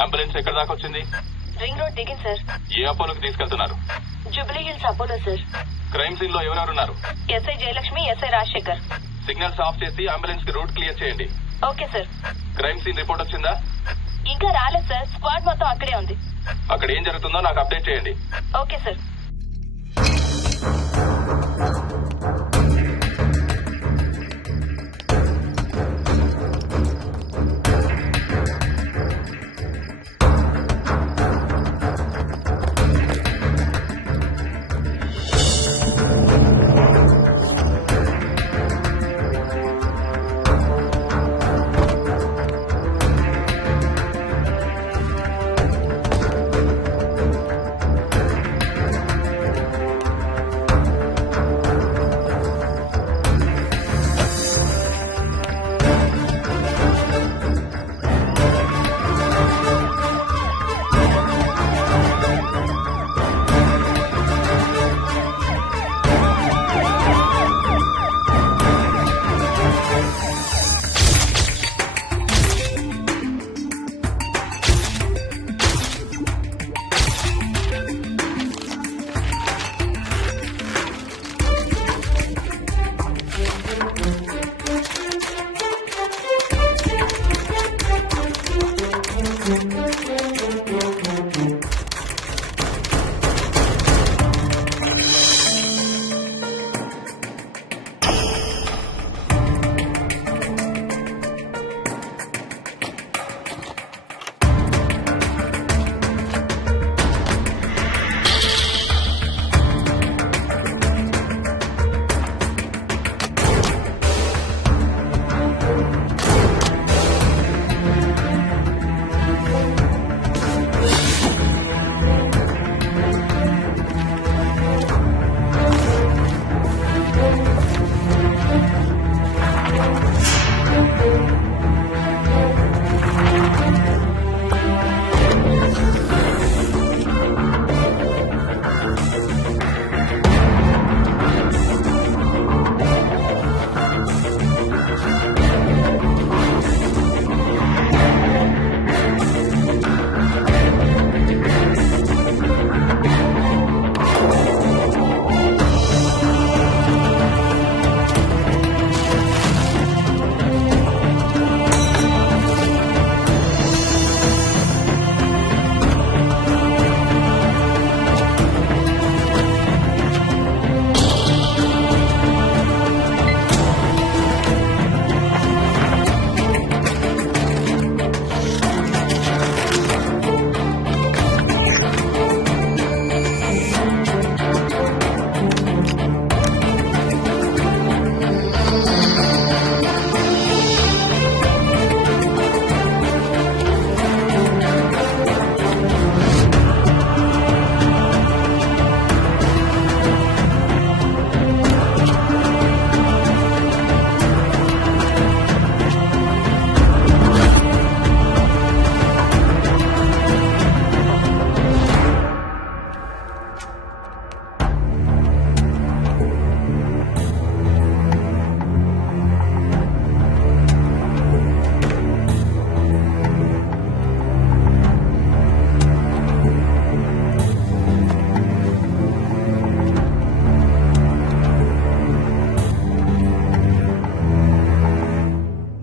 Ambulance ఎక్కడ దాకా వచ్చింది? రింగ్ రోడ్ దిగింది సార్. ఏ అపోలోకి తీసుకెళ్తున్నారు? Jubilee Hills Apollo sir. Crime scene లో ఎవరెవరున్నారు? SI Jayalakshmi, SI Rajashekar. Signals off చేసి అంబులెన్స్ కి రూట్ క్లియర్ చేయండి. Okay sir. Crime scene report వచ్చిందా? ఇంకా రాలేదు సార్. స్క్వాడ్ మొత్తం అక్కడే ఉంది. అక్కడ ఏం జరుగుతుందో నాకు అప్డేట్ చేయండి. Okay sir.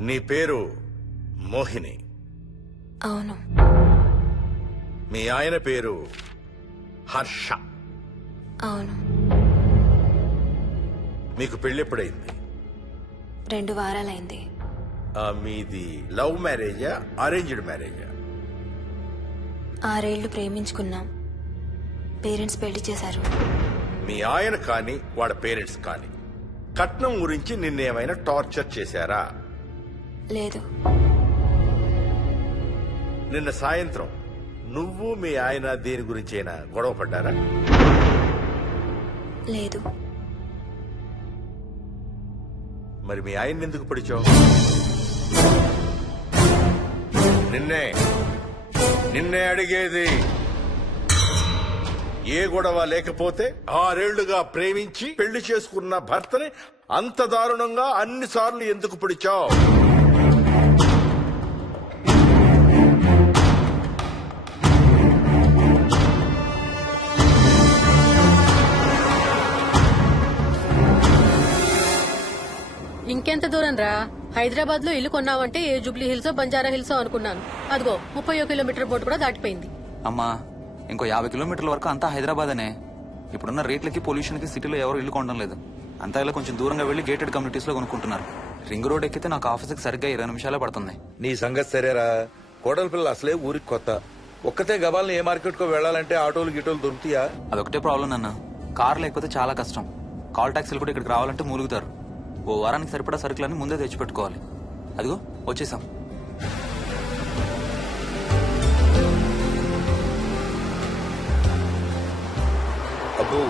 నీ పేరు మోహిని? అవును. మీ ఆయన పేరు హర్ష? అవును. మీకు పెళ్ళెప్పుడైంది? 2 వారాలైంది. మీది లవ్ మ్యారేజా అరేంజ్డ్ మ్యారేజా? 6 ఏళ్లు ప్రేమించుకున్నాం. పేరెంట్స్ పెళ్లి చేశారు. మీ ఆయన కానీ వాళ్ళ పేరెంట్స్ కానీ కట్నం గురించి నిన్నేమైనా టార్చర్ చేశారా? లేదు. నిన్న సాయంత్రం నువ్వు మీ ఆయన దేని గురించైనా గొడవ పడ్డారా? లేదు. మరి మీ ఆయన ఎందుకు పడిచావు? నిన్నే అడిగేది. ఏ గొడవ లేకపోతే 6 ఏళ్లుగా ప్రేమించి పెళ్లి చేసుకున్న భర్తని అంత దారుణంగా అన్నిసార్లు ఎందుకు పిడిచావు? దూరం రా. హైదరాబాద్ లో ఇల్లు కొన్నావంటే ఏ జూబ్లీ హిల్స్ బంజారా హిల్స్ అనుకున్నాను. అదిగో 30 కిలోమీటర్ బోర్డు కూడా దాటిపోయింది. అమ్మా ఇంకో 50 కిలోమీటర్ల వరకు అంతా హైదరాబాద్ అనే. ఇప్పుడున్న రేట్లకి పొల్యూషన్ కి సిటీలో ఎవరు ఇల్లు కొనడం లేదు. అంతా ఇలా కొంచెం దూరంగా వెళ్లి గేటెడ్ కమ్యూనిటీస్ లో కొనుక్కుంటున్నారు. రింగ్ రోడ్ ఎక్కితే నాకు ఆఫీస్కి సరిగ్గా 20 నిమిషాలే పడుతుంది. నీ సంగతి సరేరా, కోడల పిల్ల అసలే ఊరికి కొత్త. ఒక్కతే గబాల్ని ఏ మార్కెట్ కో వెళ్ళాలంటే ఆటోలు గిటోలు దొరుకుతాయా? అదొకటే ప్రాబ్లం అన్న. కార్ లేకపోతే చాలా కష్టం. కాల్ టాక్సీలు కూడా ఇక్కడికి రావాలంటే మూలుగుతారు. ఓ వారానికి సరిపడా సరుకులన్నీ ముందే తెచ్చిపెట్టుకోవాలి. అదిగో వచ్చేసాం. అబ్బో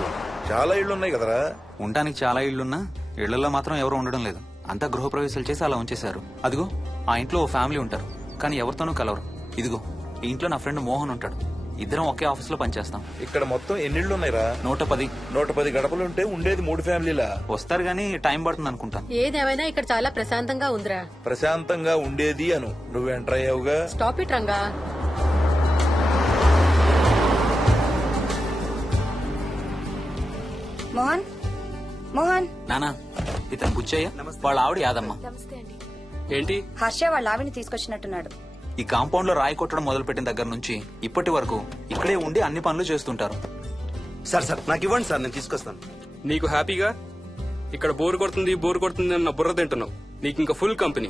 చాలా ఇళ్లున్నాయి కదరా. ఉండటానికి చాలా ఇళ్లున్నా ఇళ్లలో మాత్రం ఎవరు ఉండడం లేదు. అంతా గృహప్రవేశాలు చేసి అలా ఉంచేశారు. అదిగో ఆ ఇంట్లో ఓ ఫ్యామిలీ ఉంటారు, కానీ ఎవరితోనూ కలవరు. ఇదిగో ఈ ఇంట్లో నా ఫ్రెండ్ మోహన్ ఉంటాడు. ఇద్దరం ఒకే ఆఫీస్ లో పనిచేస్తాం. ఇక్కడ మొత్తం ఎన్నిళ్లున్నాయిరా? 110. 110 గడపలుంటే ఉండేది 3 ఫ్యామిలీలా? వస్తారు గానీ టైం పడుతుంది అనుకుంటాను. ఏదేమైనా ఇక్కడ చాలా ప్రశాంతంగా ఉందిరా. ప్రశాంతంగా ఉండేది అను, నువ్వు ఎంటర్ అయ్యావుగా. Stop it Ranga. మోహన్ మోహన్ నానా ఇతను బుచ్చయ్య, వాళ్ళ ఆవిడ యాదమ్మ. ఏంటి? హర్ష వాళ్ళ ఆవిని తీసుకొచ్చినట్టున్నాడు. ఈ కాంపౌండ్ లో రాయి కొట్టడం మొదలు పెట్టిన దగ్గర నుంచి ఇప్పటి వరకు ఇక్కడే ఉండి అన్ని పనులు చేస్తుంటారు. సార్ నాకు ఇవ్వండి సార్, నేను తీసుకొస్తాను. నీకు హ్యాపీగా ఇక్కడ బోర్ కొడుతుంది అన్న బుర్ర తింటున్నావు. నీకు ఇంకా ఫుల్ కంపెనీ.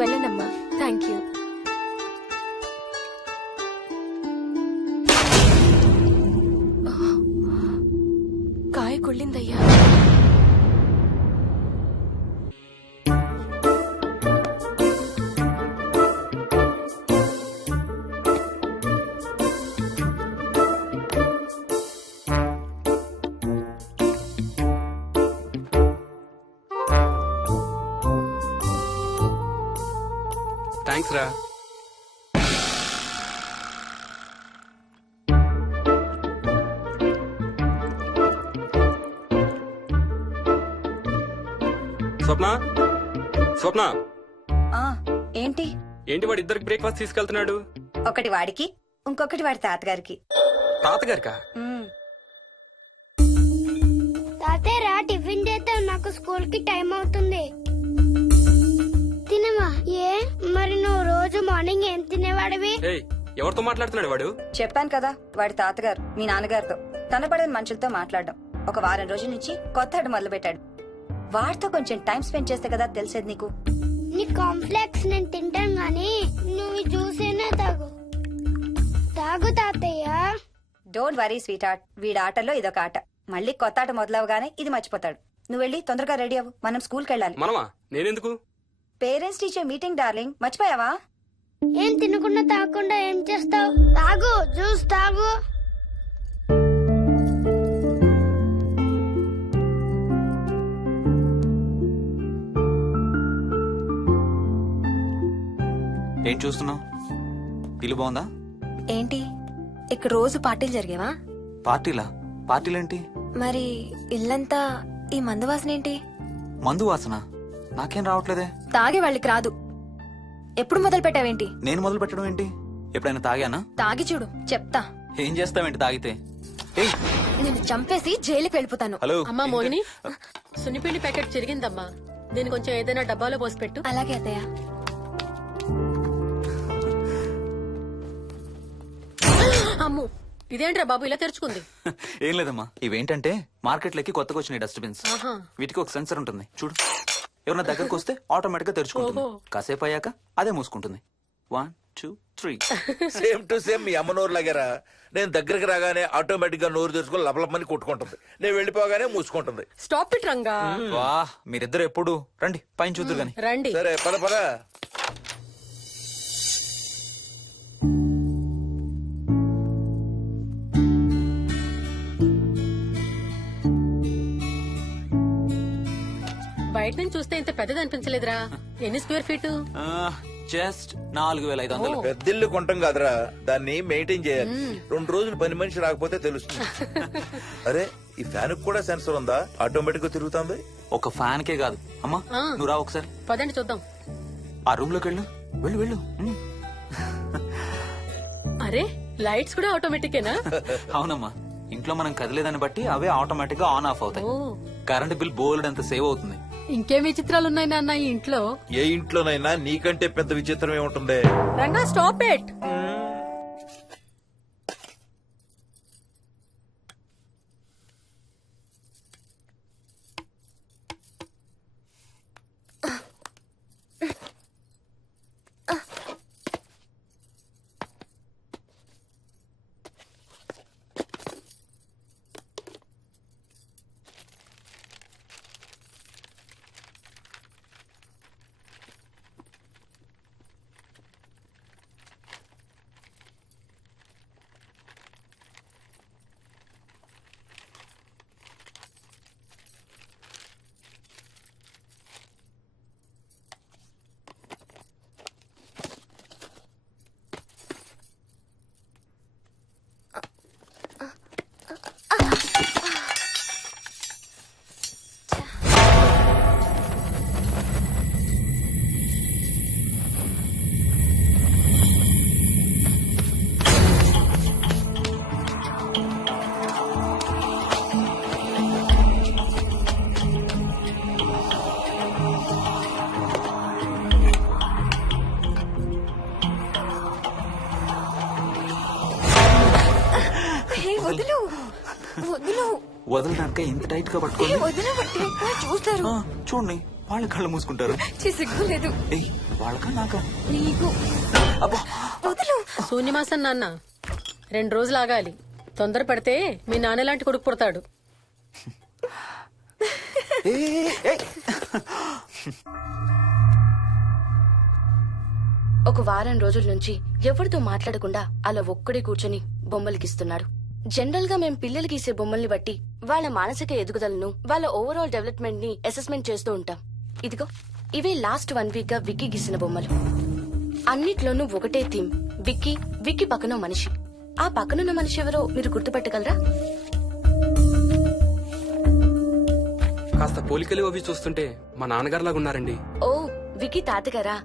వెళ్ళండమ్మా. Thank you. కాయ కుళ్ళిందయ్యా. థ్యాంక్స్ రా. స్వప్న ఆ ఏంటి ఏంటి వాడి ఇద్దరికి బ్రేక్ఫాస్ట్ తీసుకెళ్తున్నాడు? ఒకటి వాడికి, ఇంకొకటి వాడి తాతగారికి. తాతగారికా? ఉమ్, తాతయ్యరా టిఫిన్ చేద్దాం, నాకు స్కూల్ కి టైం అవుతుంది. తినవా? ఏ మరి నువ్వు రోజు మార్నింగ్ ఏం తినేవాడివి? ఏయ్, ఎవరితో మాట్లాడుతున్నాడు వాడు? చెప్పాను కదా వాడి తాతగారు మీ నాన్నగారితో కనపడని మనుషులతో మాట్లాడడం. ఒక వారం రోజుల నుంచి కొత్త ఆట మొదలు పెట్టాడు. వాడితో కొంచెం టైం స్పెండ్ చేస్తే కదా తెలిసేది నీకు. నీ కాంప్లెక్స్ నేను తింటాను గాని నువ్వు జ్యూసేనా తాగు. తాగు తాతయ్య. డోంట్ వరీ స్వీట్ హార్ట్, వీడి ఆటల్లో ఇదొక ఆట. మళ్ళీ కొత్త ఆట మొదలవగానే ఇది మర్చిపోతాడు. నువ్వు వెళ్ళి తొందరగా రెడీ అవ్వు, మనం స్కూల్కి వెళ్ళాలి. మనమా? నేనెందుకు? పేరెంట్స్ టీచర్ మీటింగ్ డార్లింగ్, మర్చిపోయావా? ఏం తినకుండా తాగకుండా ఏం చేస్తావు? తాగు, జ్యూస్ తాగు. ఏం చూస్తున్నావు? ఇల్లు బాగుందా? ఏంటి ఇక్కడ రోజు పార్టీలు జరిగేవా? పార్టీలా? పార్టీలేంటి? మరి ఇల్లంతా ఈ మందు వాసన ఏంటి? మందు వాసన నాకేం రావట్లేదే. తాగే వాళ్ళకి రాదు. ఎప్పుడు మొదలు పెట్టావేంటి? నేను మొదలు పెట్టడం ఏంటి? ఎప్పుడైనా తాగానా? తాగి చూడు, చెప్తా. ఏం చేస్తావేంటి తాగితే? ఏయ్, నేను చంపేసి జైలుకి వెళ్ళిపోతాను. హలో. అమ్మా మోహిని, సున్నిపిండి ప్యాకెట్ చిరిగిందమ్మా. దీని కొంచెం ఏదైనా డబ్బాలో పోసి పెట్టు. అలాగే అత్తయ్య. అమ్ము, ఇదేంట్రా బాబు ఇలా తెరుచుకుంది? ఏం లేదమ్మా, ఇవేంటంటే మార్కెట్లోకి కొత్తగా వచ్చినాయి డస్ట్బిన్స్. ఆహా. వీటికి ఒక సెన్సర్ ఉంటుంది చూడు. ఎవరన్నా దగ్గరకు వస్తే ఆటోమేటిక్ గా తెరుచుకుంటుంది. ఓహో. కాసేపు అయ్యాక అదే మూసుకుంటుంది. 1 2 3. సేమ్ టు సేమ్ మీ అమ్మ నోరు లాగారా. నేను దగ్గరికి రాగానే ఆటోమేటిక్ గా నోరు తెరుచుకొని లపలపని కొట్టుకుంటుంది. నేను వెళ్ళిపోగానే మూసుకుంటుంది. Stop it Ranga. వా, మీరిద్దరు ఎప్పుడు రండి పైన చూద్దరు గాని. రండి. సరే పద పద. బయట నుంచి చూస్తే ఇంత పెద్దది అనిపించలేదురా. ఎన్ని స్క్వేర్ ఫీట్? జస్ట్ 4500. పెద్దిల్లు కొంటాం కాదురా, దాన్ని మెయింటైన్ చేయాలి. 2 రోజులు పని మనిషి రాకపోతే తెలుస్తుంది. అరే ఈ ఫ్యాన్ కూడా సెన్సర్ ఉందా? ఆటోమేటిక్ గా తిరుగుతుంది. ఒక ఫ్యాన్ కే కాదు. అమ్మా ఆ. నువ్వు రా ఒకసారి. పదండి చూద్దాం. ఆ రూమ్ లోకి వెళ్ళు. వెళ్ళు వెళ్ళు. అరే లైట్స్ కూడా ఆటోమేటికేనా? అవునమ్మా, ఇంట్లో మనం కదిలేదాన్ని బట్టి అవే ఆటోమేటిక్ గా ఆన్ ఆఫ్ అవుతాయి. ఓ కరెంట్ బిల్ బోల్డ్ అంత సేవ్ అవుతుంది. ఇంకేం విచిత్రాలు ఉన్నాయి నాన్న ఈ ఇంట్లో. ఏ ఇంట్లోనైనా నీకంటే పెద్ద విచిత్రం ఏముంటుంది? Ranga stop it. వదులు వదులు వదలడానికి ఇంత టైట్ గా పట్టుకోండి. వదలబట్టి చూస్తారు. చూడండి వాళ్ళ కళ్ళు మూసుకుంటారు. సిగ్గులేదు ఏయ్ వాళ్ళకా నాకా? నీకు. అబ్బా వదులు. శూన్యమాసం నాన్న 2 రోజులు ఆగాలి. తొందర పడితే మీ నాన్న లాంటి కొడుకు పుడతాడు. ఒక వారం రోజుల నుంచి ఎవరితో మాట్లాడకుండా అలా ఒక్కడే కూర్చొని బొమ్మలు గీస్తున్నాడు. జనరల్ గా మేం పిల్లలు గీసే బొమ్మల్ని బట్టి వాళ్ళ మానసిక ఎదుగుదలను, వాళ్ళ ఓవరాల్ డెవలప్మెంట్ ని అసెస్మెంట్ చేస్తూ ఉంటాం. ఇదిగో ఇవే లాస్ట్ 1 వీక్ గా విక్కీ గీసిన బొమ్మలు. అన్నిట్లోనూ ఒకటే థీమ్, విక్కీ, విక్కీ పక్కన మనిషి. ఆ పక్కనున్న మనిషి ఎవరో మీరు గుర్తుపట్టగలరా? కాస్త పోలికలు అవి చూస్తుంటే మా నాన్నగారులాగా ఉన్నారండి. ఓ విక్కీ తాతగారా?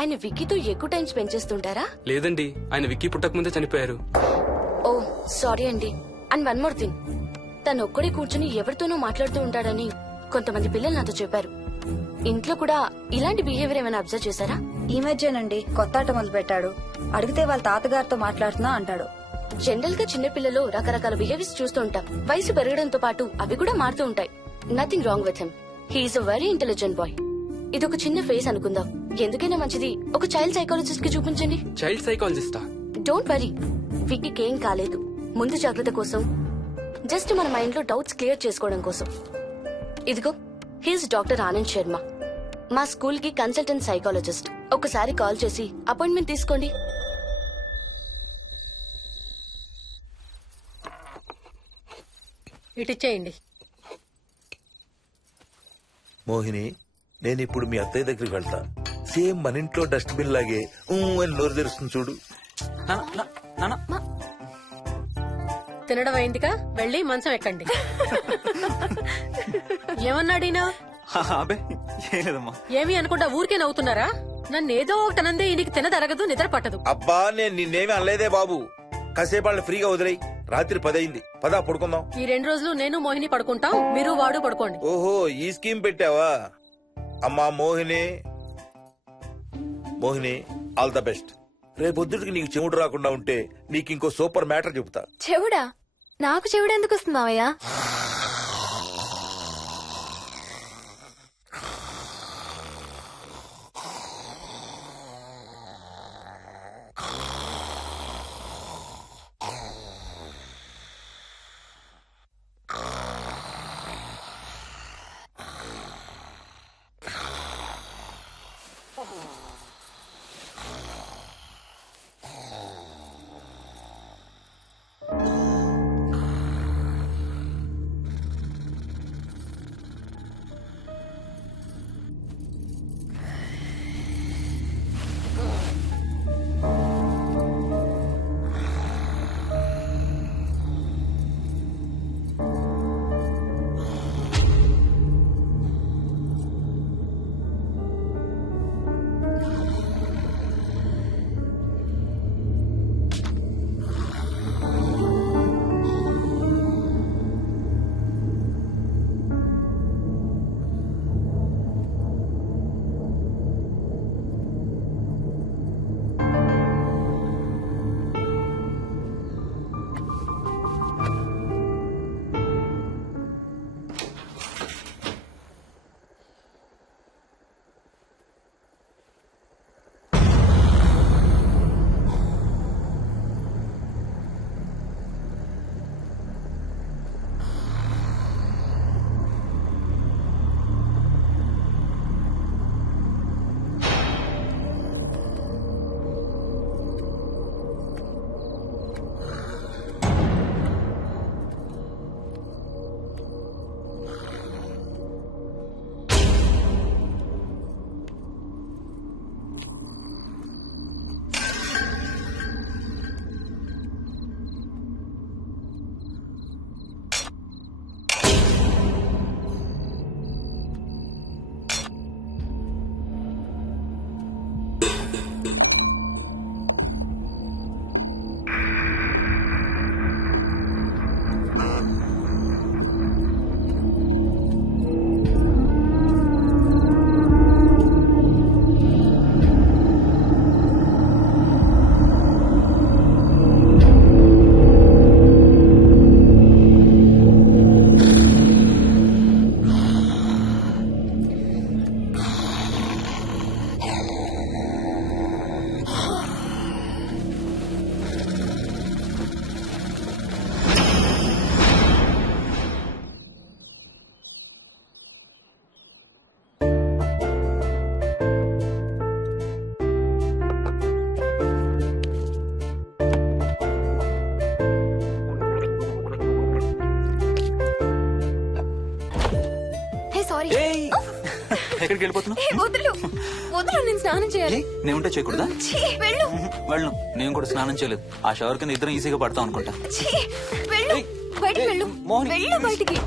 ఆయన విక్కీతో ఎక్కువ టైం స్పెండ్ చేస్తుంటారా? లేదండి, ఆయన విక్కీ పుట్టక ముందే చనిపోయారు. ఓ సారీ అండి. అండ్ 1 మోర్ థింగ్, తను ఒక్కడే కూర్చుని ఎవరితోనూ మాట్లాడుతూ ఉంటాడని కొంతమంది పిల్లలు నాతో చెప్పారు. ఇంట్లో కూడా ఇలాంటి బిహేవియర్ ఏమైనా అబ్జర్వ్ చేశారా? ఈ మధ్యనండి కొత్త ఆట మొదలు పెట్టాడు. అడిగితే వాళ్ళ తాతగారితో మాట్లాడుతున్నా అంటాడు. జనరల్ గా చిన్న పిల్లలు రకరకాల బిహేవియర్స్ చూస్తూ ఉంటాం. వయసు పెరగడంతో పాటు అవి కూడా మారుతూ ఉంటాయి. Nothing wrong with him. He's a very intelligent boy. ఇది ఒక చిన్న ఫేస్ అనుకుందాం. ఎందుకైనా మంచిది ఒక చైల్డ్ సైకాలజిస్ట్ కి చూపించండి. చైల్డ్ సైకాలజిస్టా? డోంట్ వరీ, విక్కీకి ఏం కాలేదు. ముందు జాగ్రత్త కోసం, జస్ట్ మన మైండ్ లో డౌట్స్ క్లియర్ చేసుకోవడం కోసం. ఇదిగో హీస్ డాక్టర్ ఆనంద్ శర్మ, మా స్కూల్ కి కన్సల్టెంట్ సైకాలజిస్ట్. ఒకసారి కాల్ చేసి అపాయింట్మెంట్ తీసుకోండి. ఇటిచ్చేయండి. మోహిని, నేను ఇప్పుడు మీ అత్తయ్య దగ్గరికి వెళ్తా. సేమ్ మన ఇంట్లో డస్ట్బిన్ లాగే అని నోరు తెరుస్తుంది చూడు. తినడం అయిందిగా, వెళ్ళి మంచం ఎక్కండి. ఏమన్నాడీనా? అబే ఏం లేదమ్మా. ఏమి అనుకుంటా ఊరికే నవ్వుతున్నారా? నన్ను ఏదో ఒకటనందే ఈయనకి తినదరగదు, నిద్ర పట్టదు. అబ్బా, నేను నిన్నేమి అనలేదే బాబు. కాసేపు వాళ్ళని ఫ్రీగా వదిలేయి. రాత్రి 10 అయింది, పదా పడుకుందాం. ఈ 2 రోజులు నేను మోహిని పడుకుంటాం, మీరు వాడు పడుకోండి. ఓహో, ఈ స్కీమ్ పెట్టావా? అమ్మా Mohini, Mohini all the best. రేపొద్దుటికి నీకు చెవుడు రాకుండా ఉంటే నీకు ఇంకో సూపర్ మ్యాటర్ చెబుతా. చెవుడా? నాకు చెవుడు ఎందుకు వస్తుంది మావయ్య? ఎక్కడికి వెళ్ళిపోతున్నావు? ఏ, వదులు వదులు, నేను స్నానం చేయాలి. నేను ఉంటే చేయకూడదా? ఛీ, వెళ్ళు. వెళ్ళు. నేను కూడా స్నానం చేయలేదు. ఆ షవర్ కింద ఇద్దరం ఈజీగా పడతాం అనుకుంటా. ఛీ, వెళ్ళు. ఏయ్, బయటికి ఏయ్, వెళ్ళు. మోహిని, వెళ్ళు బయటికి.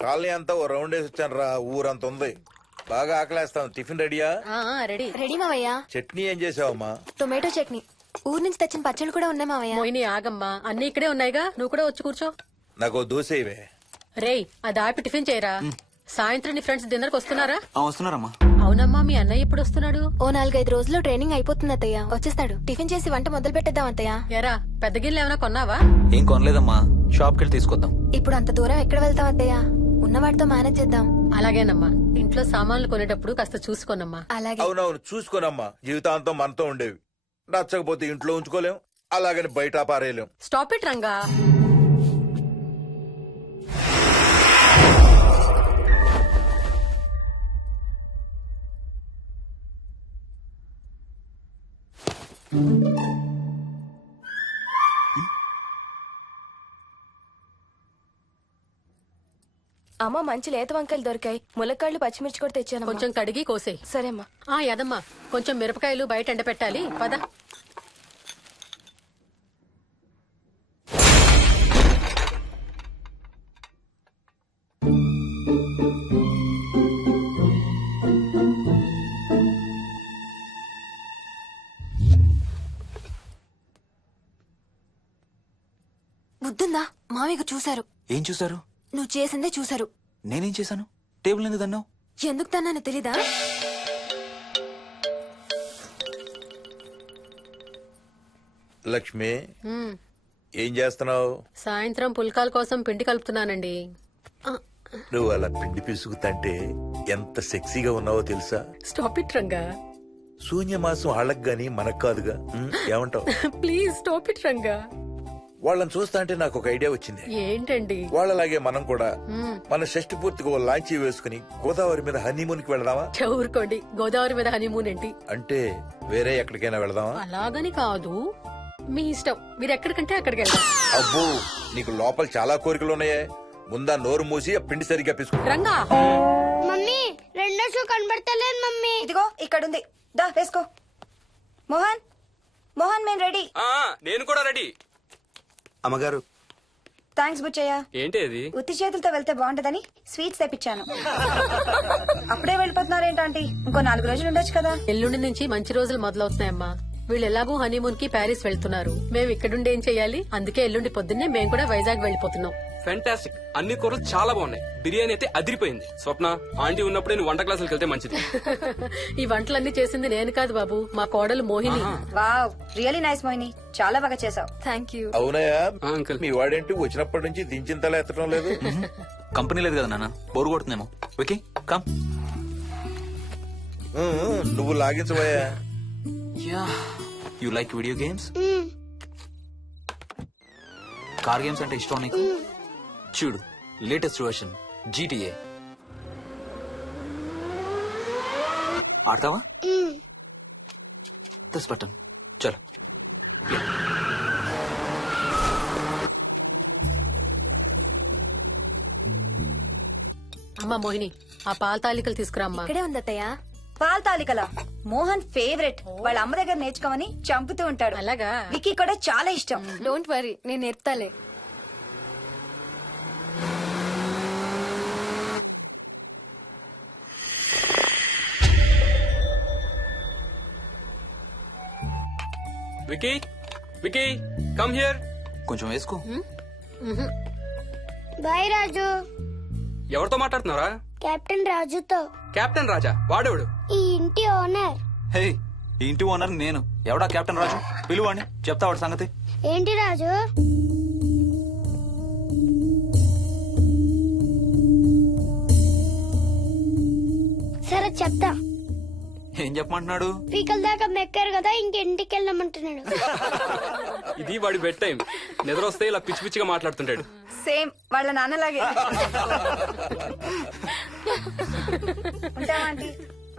కాలనీ అంతా ఓ రౌండ్ వేసి వచ్చాను రా. ఊరంత ఉంది. బాగా ఆకలేస్తాం. టిఫిన్ రెడీయా? రెడీ. రెడీ మావయ్య. చట్నీ ఏం చేసావమ్మా? టొమాటో చట్నీ. ఊరు నుంచి తెచ్చిన పచ్చళ్ళు కూడా ఉన్నాయి మావయ్య. మోహిని ఆగమ్మా, అన్ని ఇక్కడే ఉన్నాయిగా, నువ్వు కూడా వచ్చి కూర్చో. నాకు దోశ ఇవే. రేయ్, అది ఆపి టిఫిన్ చేయరా. సాయంత్రం నీ ఫ్రెండ్స్ డిన్నర్ కి వస్తున్నారా? వస్తున్నారమ్మా. అవునమ్మా, మీ అన్నయ్య ఎప్పుడు వస్తున్నాడు? ఓ 4-5 రోజుల్లో ట్రైనింగ్ అయిపోతుంది అత్తయ్య, వచ్చేస్తాడు. టిఫిన్ చేసి వంట మొదలు పెట్టేద్దాం అత్తయ్య. ఎరా, పెద్ద గిన్నెలు ఏమైనా కొన్నావా? ఏం కొనలేదమ్మా, షాప్కి వెళ్ళి తీసుకొద్దాం. ఇప్పుడు అంత దూరం ఎక్కడ వెళ్తాం అత్తయ్య, ఉన్న వాటితో మేనేజ్ చేద్దాం. అలాగేనమ్మా, ఇంట్లో సామాన్లు కొనేటప్పుడు కాస్త చూసుకోనమ్మా. అలాగే. అవునవును, చూసుకోనమ్మా. జీవితాంతం మనతో ఉండేవి. నచ్చకపోతే ఇంట్లో ఉంచుకోలేం, అలాగని బయట పారేయలేం. Stop it Ranga. అమ్మ, మంచి లేత వంకాయలు దొరికాయి. ములక్కాళ్ళు, పచ్చిమిర్చి కూడా తెచ్చాను. కొంచెం కడిగి కోసేయ్. సరే అమ్మా. యదమ్మా, కొంచెం మిరపకాయలు బయట ఎండపెట్టాలి. పద. బుద్ధుందా? మామయ్య చూశారు. ఏం చూసారు? నువ్వు చేసిందే చూశారు. నేనేం చేశాను? టేబుల్ ఎందుకు దన్నావు? ఎందుకు తన్నాను తెలీదా? లక్ష్మి, ఏం చేస్తున్నావు? సాయంత్రం పుల్కాల కోసం పిండి కలుపుతున్నానండి. నువ్వు అలా పిండి పిసుకుతంటే ఎంత సెక్సీగా ఉన్నావో తెలుసా? Stop it Ranga. శూన్యమాసం వాళ్ళకి గాని మనకు కాదుగా. ఏమంటావు? Please stop it Ranga. వాళ్ళని చూస్తా అంటే నాకు ఒక ఐడియా వచ్చింది. ఏంటండి? వాళ్ళలాగే మనం కూడా మన షష్టి పూర్తిగా ఓ లాంచీ వేసుకుని గోదావరి మీద హనీమూన్ కి వెళదామా? ఊరుకోండి, గోదావరి మీద హనీమూన్ ఏంటి? అంటే వేరే ఎక్కడికైనా వెళదామా? అలాగని కాదు, మీ ఇష్టం. మీరు ఎక్కడికంటే అక్కడికి వెళ్దాం. అబ్బో, నీకు లోపల చాలా కోరికలు ఉన్నాయే. ముందా నోరు మూసి ఆ పిండి సరిగ్గా పిసుకు. రంగా. మమ్మీ, రెండో షూ కనబడతలేదు మమ్మీ. ఇదిగో ఇక్కడుంది, దా వేసుకో. మోహన్, మోహన్, మేము రెడీ. నేను కూడా రెడీ. అమ్మగారు, థ్యాంక్స్ బుచ్చయ్య. ఏంటి అది? ఉత్తి చేతులతో వెళ్తే బాగుంటదని స్వీట్స్ తెప్పించాను. అప్పుడే వెళ్ళిపోతున్నారేంటంటే ఇంకో 4 రోజులు ఉండొచ్చు కదా. ఎల్లుండి నుంచి మంచి రోజులు మొదలవుతున్నాయమ్మా. వీళ్ళు ఎలాగూ హనీమూన్ కి ప్యారిస్ వెళ్తున్నారు. మేము ఇక్కడుండి ఏం చెయ్యాలి? అందుకే ఎల్లుండి పొద్దున్నే మేము కూడా వైజాగ్ వెళ్ళిపోతున్నాం. ఫెంటాస్టిక్. అన్ని కూరలు చాలా బాగున్నాయి. బిర్యానీ అయితే అదిరిపోయింది. స్వప్న, ఆంటీ ఉన్నప్పుడే నువ్వు వంట క్లాసులకు వెళ్తే మంచిది. ఈ వంటలన్నీ చేసింది నేను కాదు బాబు, మా కోడలు Mohini. Wow, really nice Mohini, చాలా బాగా చేసావు. Thank you. అవునయ్యా, అంకుల్. మీ వాడేంటి వచ్చినప్పటి నుంచి దించిన తల ఎత్తడం లేదు? కంపెనీ లేదు కదా నాన్న, బోరు కొడుతుందేమో. Okay come. నువ్వు లాగించబోయా? You like video games? Car games అంటే ఇష్టం నీకు? చూడు, లేటెస్ట్ వర్షన్ GTA. ఆడతావా? ఉమ్. దస్ బటన్ చలో. అమ్మా మోహిని, ఆ పాల తాలికలు తీసుకురా అమ్మా. ఇక్కడే ఉంది అత్తయ్య. పాల తాలికల మోహన్ ఫేవరెట్. వాళ్ళ అమ్మ దగ్గర నేర్చుకోమని చంపుతూ ఉంటాడు. అలాగా? విక్కీ కూడా చాలా ఇష్టం. డోంట్ వరీ, నేను నేర్పుతాలే. Vicky, Vicky, come here. కొంచెం వేసుకో. బాయ్ రాజు. ఎవరితో మాట్లాడుతున్నారా? కెప్టెన్ రాజుతో. కెప్టెన్ రాజా? వాడేవాడు? ఈ ఇంటి ఓనర్. హే, ఈ ఇంటి ఓనర్ నేను. ఎవడా కెప్టెన్ రాజు? పిలువాడిని, చెప్తా వాడి సంగతి. ఏంటి రాజు? సరే చెప్తా. ఏం చెప్పమంటున్నాడు? పీకల దాకా మెక్కారు కదా, ఇంటికి వెళ్ళమంటున్నాడు. ఇది వాడి బెడ్ టైం. నిద్ర వస్తే ఇలా పిచ్చి పిచ్చిగా మాట్లాడుతుంటాడు. సేమ్ వాళ్ళ నాన్నలాగే. ఉంటావా ఆంటీ?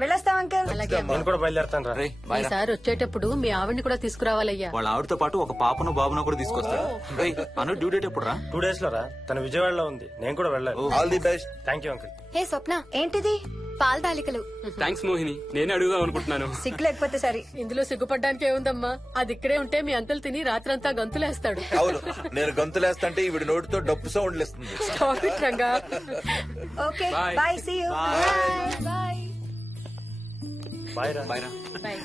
వెళ్ళొస్తాం అంకల్. అలాగే అమ్మా. నేను కూడా బయలుదేరతాను రా. రే బాయ్ రా. ఈసారి వచ్చేటప్పుడు మీ ఆవిడ్ని కూడా తీసుకురావాలయ్యా. వాళ్ళ ఆవిడతో పాటు ఒక పాపను బాబును కూడా తీసుకొస్తాడు. రేయ్, అను డ్యూ డేట్ ఎప్పుడు రా? 2 days లో రా. తన విజయవాడలో ఉంది, నేను కూడా వెళ్ళాలి. All the best. Thank you uncle. Hey Swapna, ఏంటిది? పాల తాలికలు. థ్యాంక్స్ మోహిని, నేనే అడుగుదాం అనుకుంటున్నాను. సిగ్గు లేకపోతే సరే. ఇందులో సిగ్గుపడ్డానికి ఏముందంమ్మా? అది ఇక్కడే ఉంటే మీ అంకుల్ తిని రాత్రంతా గంతులేస్తాడు. అవును, నేను గంతులేస్తంటే ఈవిడ నోటితో డప్పు సౌండ్లు ఇస్తుంది. Stop it, Ranga. Okay Bye. Bye, see you. Bye. Bye రా. బాయ్ రా. Bye.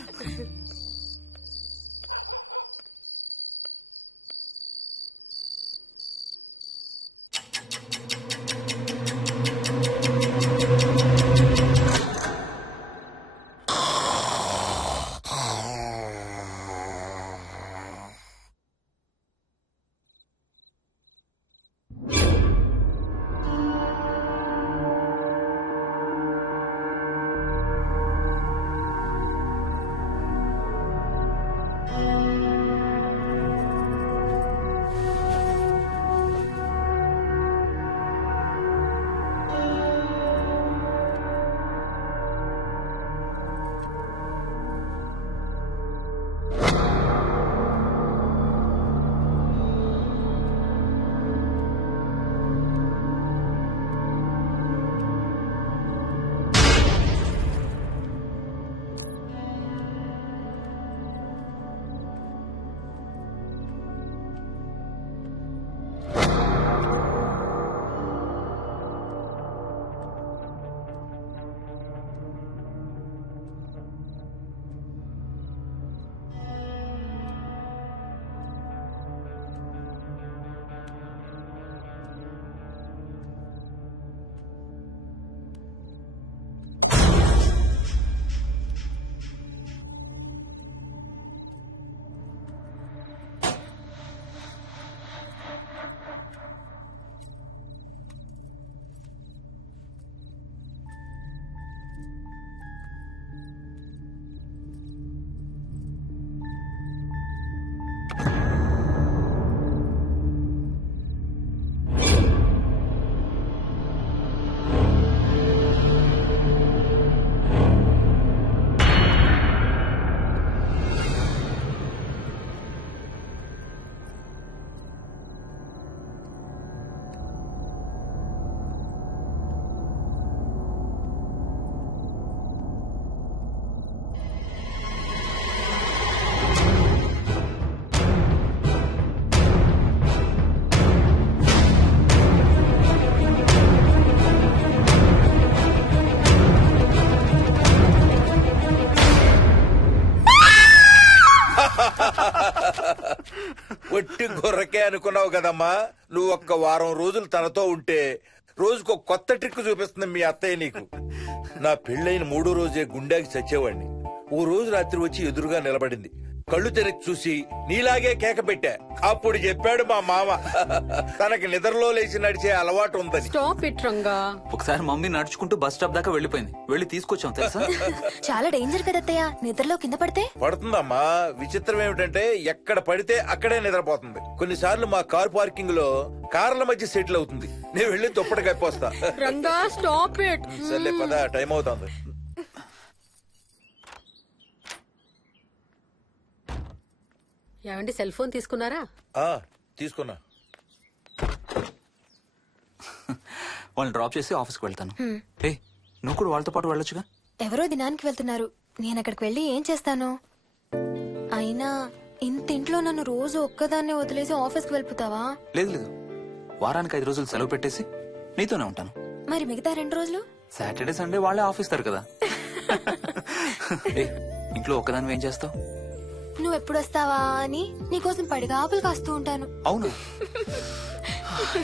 ఒట్టి గొర్రకే అనుకున్నావు కదమ్మా. నువ్వు ఒక్క వారం రోజులు తనతో ఉంటే రోజుకు కొత్త ట్రిక్ చూపిస్తుంది మీ అత్తయ్య నీకు. నా పెళ్ళైన 3వ రోజే గుండెకి చచ్చేవాడిని. ఓ రోజు రాత్రి వచ్చి ఎదురుగా నిలబడింది. కళ్ళు తెరిచి చూసి నీలాగే కేక పెట్టా. అప్పుడు చెప్పాడు మా మామ తనకి నిద్రలో లేచి నడిచే అలవాటు ఉందని. Stop it Ranga. ఒకసారి మమ్మీ నడుచుకుంటూ బస్ స్టాప్ దాకా వెళ్ళిపోయింది. వెళ్ళి తీసుకొచ్చాం తెలుసా. చాలా డేంజర్ కదా అత్తయ్య, నిద్రలో కింద పడితే. పడుతుందమ్మా. విచిత్రం ఏమిటంటే ఎక్కడ పడితే అక్కడే నిద్రపోతుంది. కొన్నిసార్లు మా కార్ పార్కింగ్ లో కార్ల మధ్య సెటిల్ అవుతుంది. నేను వెళ్ళి దుప్పటి కప్పొస్తా. Ranga stop it. సర్లే పద, టైం అవుతుంది. ఏమండి సెల్ ఫోన్ తీసుకున్నారా? ఆ, తీసుకున్నా. వాళ్ళని డ్రాప్ చేసి ఆఫీస్కి వెళ్తాను. ఏ నువ్వు కూడా వాళ్ళతో పాటు వెళ్ళొచ్చుగా. ఎవరో దినానికి వెళ్తున్నారు, నేను అక్కడికి వెళ్ళి ఏం చేస్తాను? అయినా ఇంత ఇంట్లో నన్ను రోజు ఒక్కదాన్నే వదిలేసి ఆఫీస్కి వెళ్ళిపోతావా? లేదు లేదు, వారానికి 5 రోజులు సెలవు పెట్టేసి నీతోనే ఉంటాను. మరి మిగతా 2 రోజులు? సాటర్డే సండే వాళ్ళే ఆఫీస్ తారు కదా. ఏ ఇంట్లో ఒక్కదాని ఏం చేస్తావు? నువ్వు ఎప్పుడు వస్తావా అని నీకోసం పడిగాపులు కాస్తూ ఉంటాను. అవును.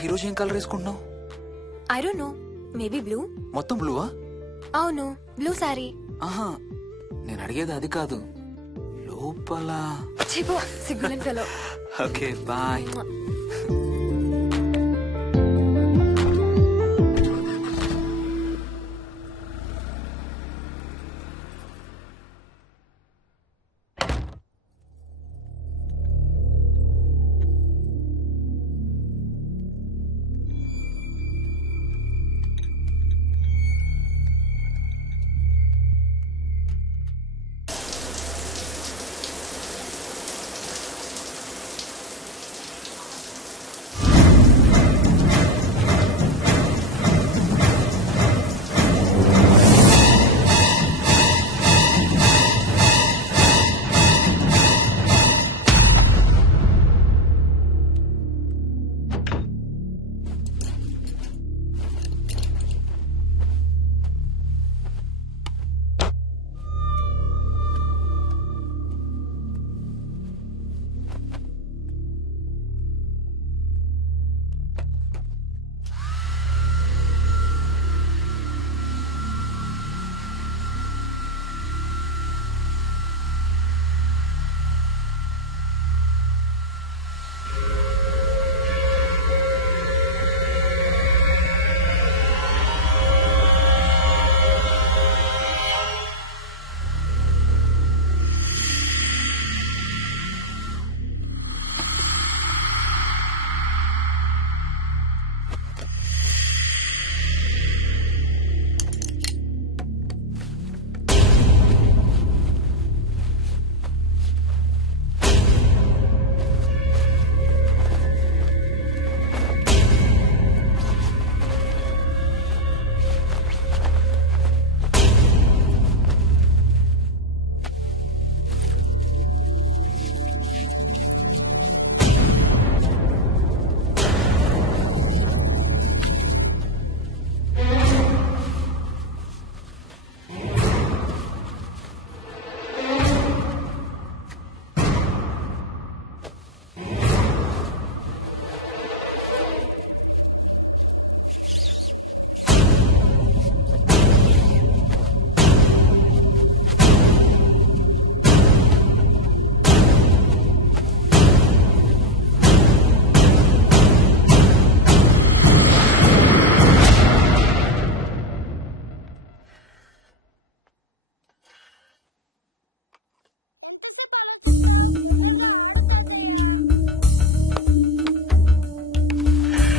ఈరోజు ఏం కలర్ వేసుకుంటున్నావు? I don't know, maybe blue. మొత్తం బ్లూవా? అవును, బ్లూ సారీ. ఆహా, నేను అడిగేది అది కాదు, లోపల. సిగ్గులేని ఫెలో. Okay bye.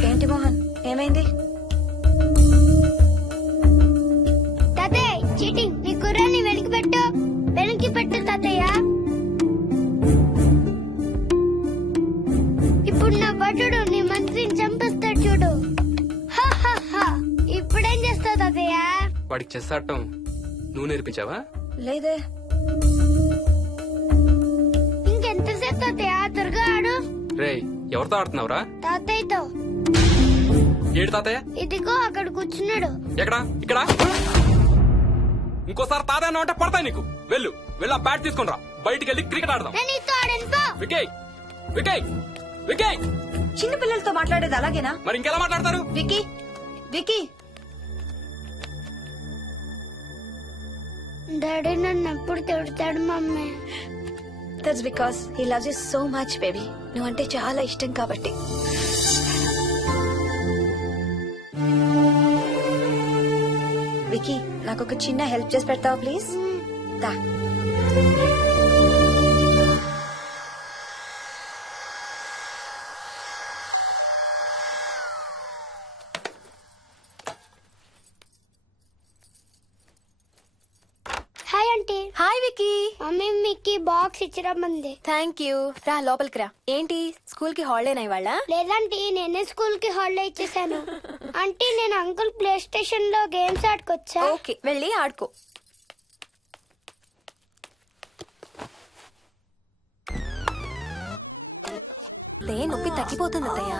ఏంటి మోహన్, ఏమైంది? తాతయ్య చీటింగ్, నీ కుర్రాన్ని వెనక్కి పెట్టు, వెనక్కి పెట్టు తాతయ్య. ఇప్పుడు నా భటుడు నీ మంత్రిని చంపేస్తాడు చూడు. హా, హా, హా. ఇప్పుడేం చేస్తావు తాతయ్య? వాడికి చెస్ ఆడటం నువ్వు నేర్పించావా? లేదే. ఇంకెంతసేపు తాతయ్య? త్వరగా ఆడు. రేయ్, ఎవరితో ఆడుతున్నావురా? తాతయ్యతో. ఏడు తాతయ్య? ఇదిగో అక్కడ కూర్చున్నాడు. ఎక్కడా? ఇక్కడ. ఇంకోసారి తాతయ్య అంటే పడతాయి నీకు. వెళ్ళు వెళ్ళి ఆ బ్యాట్ తీసుకుని రా, బయటికి వెళ్ళి క్రికెట్ ఆడదాం. నేను నీతో ఆడను పో. వికయ్ వికయ్ వికయ్. చిన్న పిల్లలతో మాట్లాడేది అలాగేనా? మరి ఇంకెలా మాట్లాడతారు? Wiki, wiki. డాడీ నన్ను ఎప్పుడు తిడతాడు mummy. That's because he loves you so much baby. నువ్వంటే చాలా ఇష్టం కాబట్టి. వికీ, నాకు ఒక చిన్న హెల్ప్ చేసి పెడతావా ప్లీజ్? దా. Hi aunty. Aunty. Hi Vicky. Mummy మీకు బాక్స్ ఇచ్చిరమ్మంది. Thank you. రా లోపలికి రా. ఏంటి స్కూల్ కి హాలిడేనా ఇవాళ? లేదంటే నేనే స్కూల్ కి హాలిడే ఇచ్చేసాను. అంటే నేను అంకుల్ ప్లే స్టేషన్ లో గేమ్స్ ఆడుకోవచ్చా? ఓకే, వెళ్ళి ఆడుకో. నొప్పి తగ్గిపోతుంది అత్తయ్య.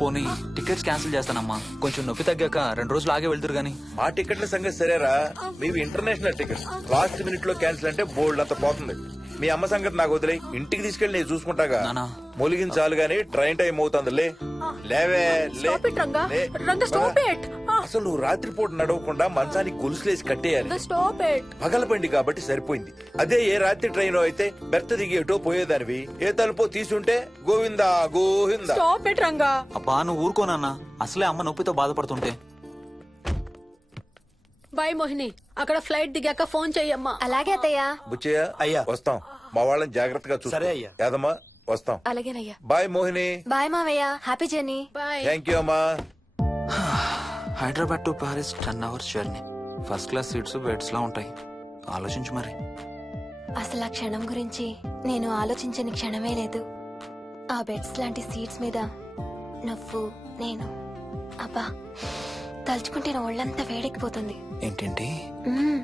పోనీ టికెట్స్ క్యాన్సిల్ చేస్తానమ్మా. కొంచెం నొప్పి తగ్గాక 2 రోజులు ఆగే వెళ్తురు గానీ. మా టికెట్ల సంగతి సరేరా, మీవి ఇంటర్నేషనల్ టికెట్స్. లాస్ట్ మినిట్ లో క్యాన్సిల్ అంటే బోల్డ్ అంత పోతుంది. మీ అమ్మ సంగతి నాకు వదిలే, ఇంటికి తీసుకెళ్ళి నేను చూసుకుంటాగా. నానా. మొలిగించాలు గాని ట్రైన్ టైం అవుతుంది. లేవే లే. Stop it, Ranga. లే. Ranga, stop it. అసలు నువ్వు రాత్రిపూట నడవకుండా మంచానికి గొలుసులేసి కట్టేయాలి. Stop it. పగలబండి కాబట్టి సరిపోయింది. అదే ఏ రాత్రి ట్రైన్ అయితే బెర్త దిగి ఎటో పోయేదానివి. ఏ తలుపో తీసుంటే Govinda Govinda. Stop it, Ranga. అబ్బా నువ్వు ఊరుకోనన్నా, అసలే అమ్మ నొప్పితో బాధపడుతుంటే. బాయ్ మోహిని, అక్కడ ఫ్లైట్ దిగాక ఫోన్ చెయ్యమ్మా. అలాగే అత్తయ్య. బుచ్చయ్య అయ్యా. వస్తాం. మా వాళ్ళని జాగ్రత్తగా చూసుకో. సరే అయ్యా. యాదమ్మా వస్తాం. అలాగేనయ్యా. బాయ్ మోహిని. బాయ్ మావయ్య. Happy journey. Bye. Thank you అమ్మా. Hyderabad to Paris 10 hours journey. First class seats beds లా ఉంటాయి. ఆలోచించు మరి. అసలు ఆ క్షణం గురించి నేను ఆలోచించని క్షణమే లేదు. ఆ బెడ్స్ లాంటి సీట్స్ మీద నువ్వు నేను. అబ్బా తలుచుకుంటే నా ఒళ్ళంతా వేడెక్కిపోతుంది. ఏంటేంటి? మ్మ్.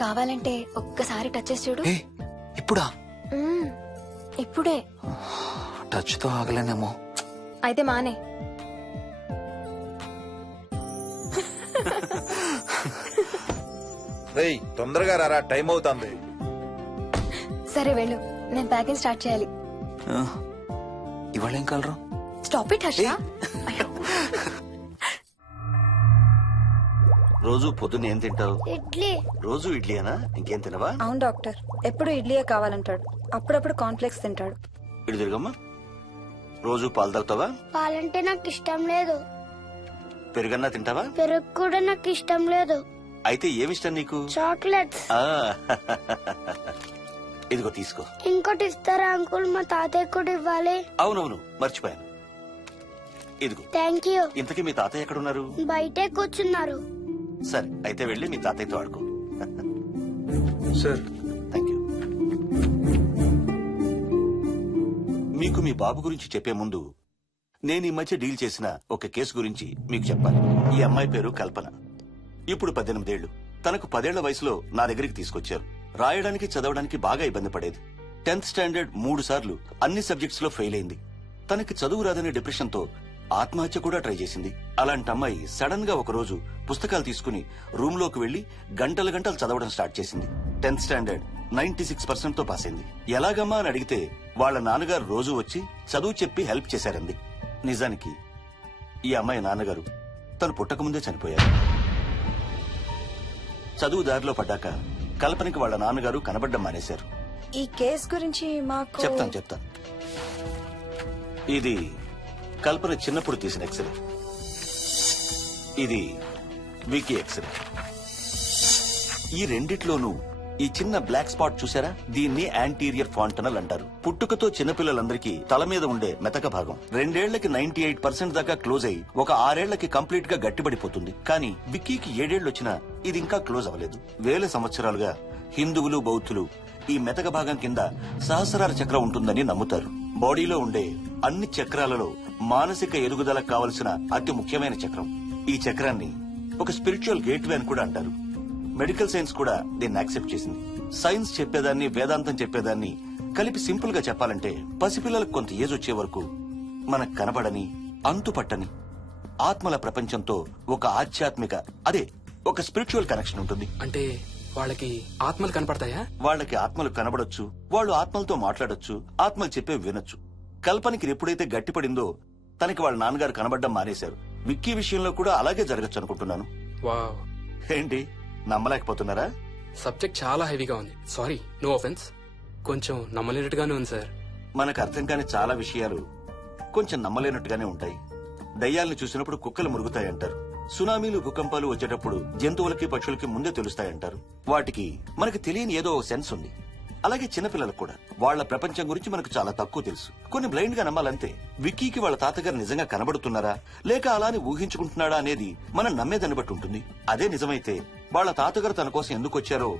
కావాలంటే ఒక్కసారి టచ్ చేసి చూడు. ఏ ఇప్పుడా? మ్మ్. ఇప్పుడే. టచ్ తో ఆగలేనేమో. అయితే మానే. రేయ్ తొందరగా రారా, టైం అవుతుంది. సరే వెళ్ళు, నేను ప్యాకింగ్ స్టార్ట్ చేయాలి. ఆ, ఇవాళ ఏం కలరు? Stop it Harsha. రోజు పొద్దున్న ఏం తింటావు? ఇడ్లీ. రోజు ఇడ్లీనా? ఇంకేం తినవా? అవును డాక్టర్, ఎప్పుడు ఇడ్లీయే కావాలంటాడు. అప్పుడప్పుడు కాన్ఫ్లెక్స్ తింటాడు. ఇటు తిరగమ్మా. రోజు పాలు తాగుతావా? పాలంటే నాకు ఇష్టం లేదు. పెరుగన్నా తింటావా? పెరుగు కూడా నాకు ఇష్టం లేదు. అయితే ఏమిష్టం నీకు? చాక్లెట్స్. ఆ, ఇదిగో తీసుకో. ఇంకోటి ఇస్తారా అంకుల్? మా తాతయ్య కూడా ఇవ్వాలి. అవునవును మర్చిపోయాను. ఇదిగో. Thank you. ఇంతకీ మీ తాతయ్య ఎక్కడున్నారు? బయటే కూర్చున్నారు. సరే అయితే వెళ్ళి మీ తాతయ్యతో ఆడుకో. Sir thank you. మీకు మీ బాబు గురించి చెప్పే ముందు నేను ఈ మధ్య డీల్ చేసిన ఒక కేసు గురించి మీకు చెప్పాలి. ఈ అమ్మాయి పేరు కల్పన. ఇప్పుడు 18 ఏళ్లు. తనకు 10 ఏళ్ల వయసులో నా దగ్గరికి తీసుకొచ్చారు. రాయడానికి చదవడానికి బాగా ఇబ్బంది పడేది. 10th స్టాండర్డ్ 3 సార్లు అన్ని సబ్జెక్ట్స్ లో ఫెయిల్ అయింది. తనకి చదువు రాదనే డిప్రెషన్ తో ఆత్మహత్య కూడా ట్రై చేసింది. అలాంటి అమ్మాయి సడన్ గా ఒక రోజు పుస్తకాలు తీసుకుని రూమ్ లోకి వెళ్లి గంటలు గంటలు చదవడం స్టార్ట్ చేసింది. 10th స్టాండర్డ్ 96% తో పాస్ అయింది. ఎలాగమ్మా అని అడిగితే వాళ్ళ నాన్నగారు రోజు వచ్చి చదువు చెప్పి హెల్ప్ చేశారంది. నిజానికి ఈ అమ్మాయి నాన్నగారు తను పుట్టకముందే చనిపోయారు. చదువు దారిలో పడ్డాక కల్పనకి వాళ్ళ నాన్నగారు కనబడ్డం మానేశారు. ఈ కేస్ గురించి మాకు చెప్తాను. ఇది కల్పన చిన్నప్పుడు తీసిన ఎక్స్రే. ఇది వికీ ఎక్స్రే. ఈ రెండిట్లోనూ ఈ చిన్న బ్లాక్ స్పాట్ చూసారా? దీన్ని యాంటీరియర్ ఫాంటనల్ అంటారు. పుట్టుకతో చిన్నపిల్లలందరికీ తల మీద ఉండే మెతక భాగం 2 ఏళ్లకి 98% దాకా క్లోజ్ అయి ఒక 6 ఏళ్లకి కంప్లీట్ గా గట్టిపడిపోతుంది. కానీ విక్కీకి 7 ఏళ్లు వచ్చినా ఇది ఇంకా క్లోజ్ అవ్వలేదు. వేల సంవత్సరాలుగా హిందువులు బౌద్ధులు ఈ మెతక భాగం కింద సహస్రార చక్రం ఉంటుందని నమ్ముతారు. బాడీలో ఉండే అన్ని చక్రాలలో మానసిక ఎదుగుదలకు కావలసిన అతి ముఖ్యమైన చక్రం. ఈ చక్రాన్ని ఒక స్పిరిచువల్ గేట్వే అని కూడా అంటారు. మెడికల్ సైన్స్ కూడా దీన్ని యాక్సెప్ట్ చేసింది. సైన్స్ చెప్పేదాన్ని వేదాంతం చెప్పేదాన్ని కలిపి సింపుల్ గా చెప్పాలంటే పసిపిల్లలకు కొంత ఏజ్ వచ్చే వరకు మనకు కనబడని అంతుపట్టని ఆత్మల ప్రపంచంతో ఒక ఆధ్యాత్మిక అదే ఒక స్పిరిచువల్ కనెక్షన్ ఉంటుంది. అంటే వాళ్ళకి ఆత్మలు కనపడతాయా? వాళ్ళకి ఆత్మలు కనబడొచ్చు, వాళ్ళు ఆత్మలతో మాట్లాడొచ్చు, ఆత్మలు చెప్పే వినొచ్చు. కల్పనకి ఎప్పుడైతే గట్టిపడిందో తనకి వాళ్ళ నాన్నగారు కనబడ్డం మానేశారు. విక్కీ విషయంలో కూడా అలాగే జరగచ్చు అనుకుంటున్నాను. వావ్, ఏంటి నమ్మలేకపోతున్నారా? సబ్జెక్ట్ చాలా హెవీగా ఉంది. Sorry, no offence. కొంచెం నమ్మలేనట్టుగానే ఉంది సార్. మనకు అర్థం కాని చాలా విషయాలు కొంచెం నమ్మలేనట్టుగానే ఉంటాయి. దయ్యాల్ని చూసినప్పుడు కుక్కలు మురుగుతాయంటారు. సునామీలు భూకంపాలు వచ్చేటప్పుడు జంతువులకి పక్షులకి ముందే తెలుస్తాయంటారు. వాటికి మనకి తెలియని ఏదో సెన్స్ ఉంది. అలాగే చిన్నపిల్లలకు కూడా వాళ్ల ప్రపంచం గురించి మనకు చాలా తక్కువ తెలుసు. కొన్ని బ్లైండ్ గా నమ్మాలంతే. విక్కీకి వాళ్ళ తాతగారు నిజంగా కనబడుతున్నారా లేక అలానే ఊహించుకుంటున్నాడా అనేది మనం నమ్మేదాన్ని బట్టి ఉంటుంది. అదే నిజమైతే వాళ్ళ తాతగారు తన కోసం ఎందుకు వచ్చారో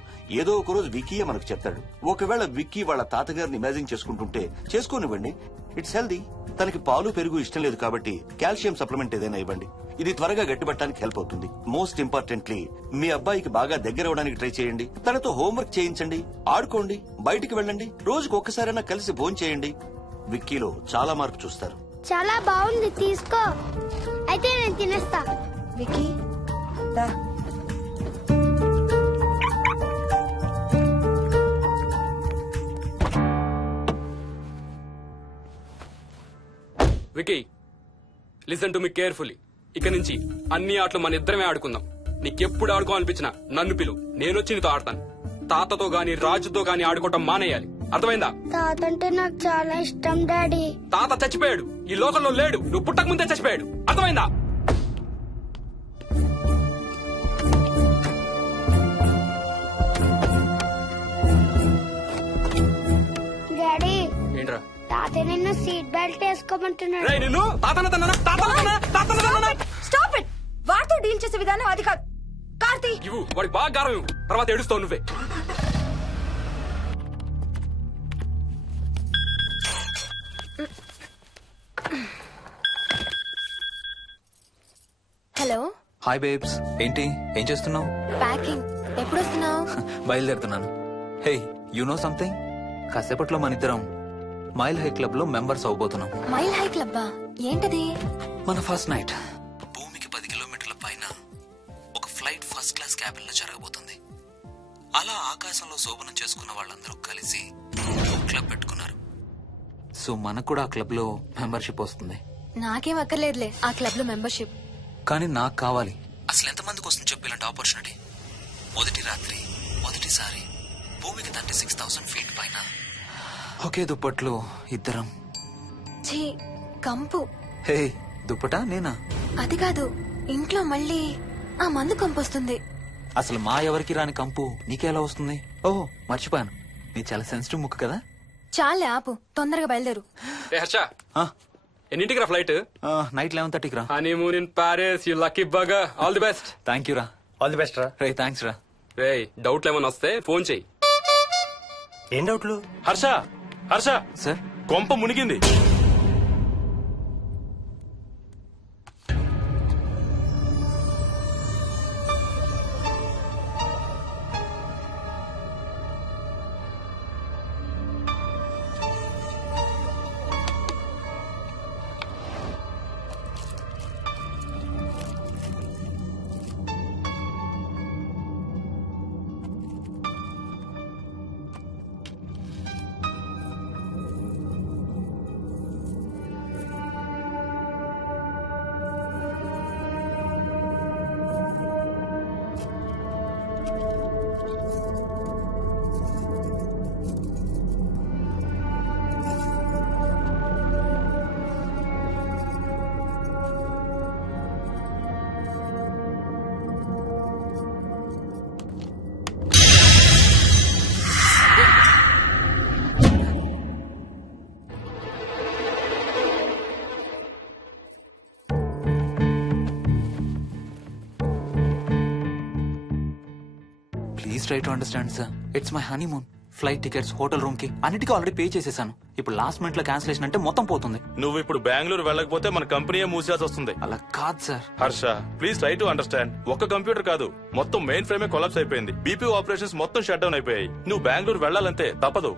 ఏదో ఒక రోజు విక్కీయే మనకు చెప్తాడు. ఒకవేళ విక్కీ వాళ్ళ తాతగారిని ఇమాజిన్ చేసుకుంటుంటే చేసుకోనివ్వండి, ఇట్స్ హెల్దీ. తనకి పాలు పెరుగు ఇష్టం లేదు కాబట్టి కాల్షియం సప్లిమెంట్ ఏదైనా ఇవ్వండి. ఇది త్వరగా గట్టిపట్టడానికి హెల్ప్ అవుతుంది. మోస్ట్ ఇంపార్టెంట్లీ మీ అబ్బాయికి బాగా దగ్గర అవడానికి ట్రై చేయండి. తనతో హోంవర్క్ చేయించండి, ఆడుకోండి, బయటికి వెళ్ళండి, రోజుకు ఒక్కసారైనా కలిసి భోజనం చేయండి. విక్కీలో చాలా మార్పు చూస్తారు. చాలా బాగుంది, తీసుకో. అయితే నేను తినేస్తా. విక్కీ దా. Vicky, listen to me carefully. ఇక నుంచి అన్ని ఆటలు మన ఇద్దరమే ఆడుకుందాం. నీకెప్పుడు ఆడుకోవాలనిపించినా నన్ను పిలు, నేనొచ్చి నీతో ఆడతాను. తాతతో గాని రాజుతో గాని ఆడుకోవటం మానేయాలి, అర్థమైందా? తాత అంటే నాకు చాలా ఇష్టం డాడీ. తాత చచ్చిపోయాడు, ఈ లోకంలో లేడు. నువ్వు పుట్టక ముందే చచ్చిపోయాడు, అర్థమైందా? డాడీ ఏంట్రా? తాత నిన్ను సీట్ బెల్ట్ వేసుకోమంటున్నాడు. రేయ్, నిన్ను స్టాప్ ఇట్. వాడితో డీల్ చేసే విధానం అది కాదు. కార్తీ, ఇవ్వు, వాడికి బాగా గారం ఇవ్వు, తర్వాత ఏడుస్తావు నువ్వే. Hello, hi babes. ఏంటి, ఏం చేస్తున్నావు? ప్యాకింగ్. ఎప్పుడు వస్తున్నావు? బయలుదేరుతున్నాను. Hey, you know something? కాసేపట్లో మన ఇద్దరం మైల్ హై క్లబ్ లో మెంబర్స్ అవబోతున్నాం. మైల్ హై క్లబ్బా? ఏంటది? మన ఫస్ట్ నైట్ భూమికి 10 కిలోమీటర్ల పైన ఒక ఫ్లైట్ ఫస్ట్ క్లాస్ క్యాబిన్ లో జరగబోతుంది. అలా ఆకాశంలో శోభనం చేసుకున్న వాళ్ళందరూ కలిసి క్లబ్ పెట్టుకున్నారు. సో మనకు కూడా ఆ క్లబ్ లో మెంబర్షిప్ వస్తుంది. నాకేం అక్కర్లేదులే ఆ క్లబ్ లో మెంబర్షిప్. కానీ నాకు కావాలి. అసలు ఎంతమందికి వస్తుంది చెప్పు ఇలాంటి ఆపర్చునిటీ? మొదటి రాత్రి, మొదటిసారి భూమికి 36,000 ఫీట్ పైన ఒకే దుప్పట్లో ఇద్దరం. ఛీ, కంపు. హే, దుప్పటా నేనా? అది కాదు, ఇంట్లో మళ్ళీ ఆ మందు కంపొస్తుంది. అసలు మా ఎవరికి రాని కంపు నీకెలా వస్తుంది? ఓహో, మర్చిపోయాను, నీ చాలా సెన్సిటివ్ ముక్కు కదా. చాలే ఆపు, తొందరగా బయలుదేరు. ఏ హర్ష, ఆ, ఎన్నింటికి రా ఫ్లైట్? నైట్ 11:30కి రా. Honeymoon in Paris, you lucky bugger. All the best. Thank you రా. ఆల్ ది బెస్ట్ రా. రే, థ్యాంక్స్ రా. రే, డౌట్లు ఏమైనా వస్తే ఫోన్ చెయ్యి. ఏం డౌట్లు? హర్ష, హర్ష, సార్, కొంప మునిగింది. Please try to understand sir. It's my honeymoon. Flight tickets, hotel room కి అన్నిటికీ ఆల్రెడీ పే చేసేసాను. ఇప్పుడు లాస్ట్ మినిట్ లో క్యాన్సిలేషన్ అంటే మొత్తం పోతుంది. నువ్వు ఇప్పుడు బెంగళూరు వెళ్ళకపోతే మన కంపెనీయే మూసేయాల్సి వస్తుంది. అలా కాదు sir. Harsha, please try to understand. ఒక్క కంప్యూటర్ కాదు, మొత్తం మెయిన్ ఫ్రేమే కొలాప్స్ అయిపోయింది. బీపీ ఆపరేషన్స్ మొత్తం షట్ డౌన్ అయిపోయాయి. నువ్వు బెంగళూరు వెళ్ళాలంటే తప్పదు.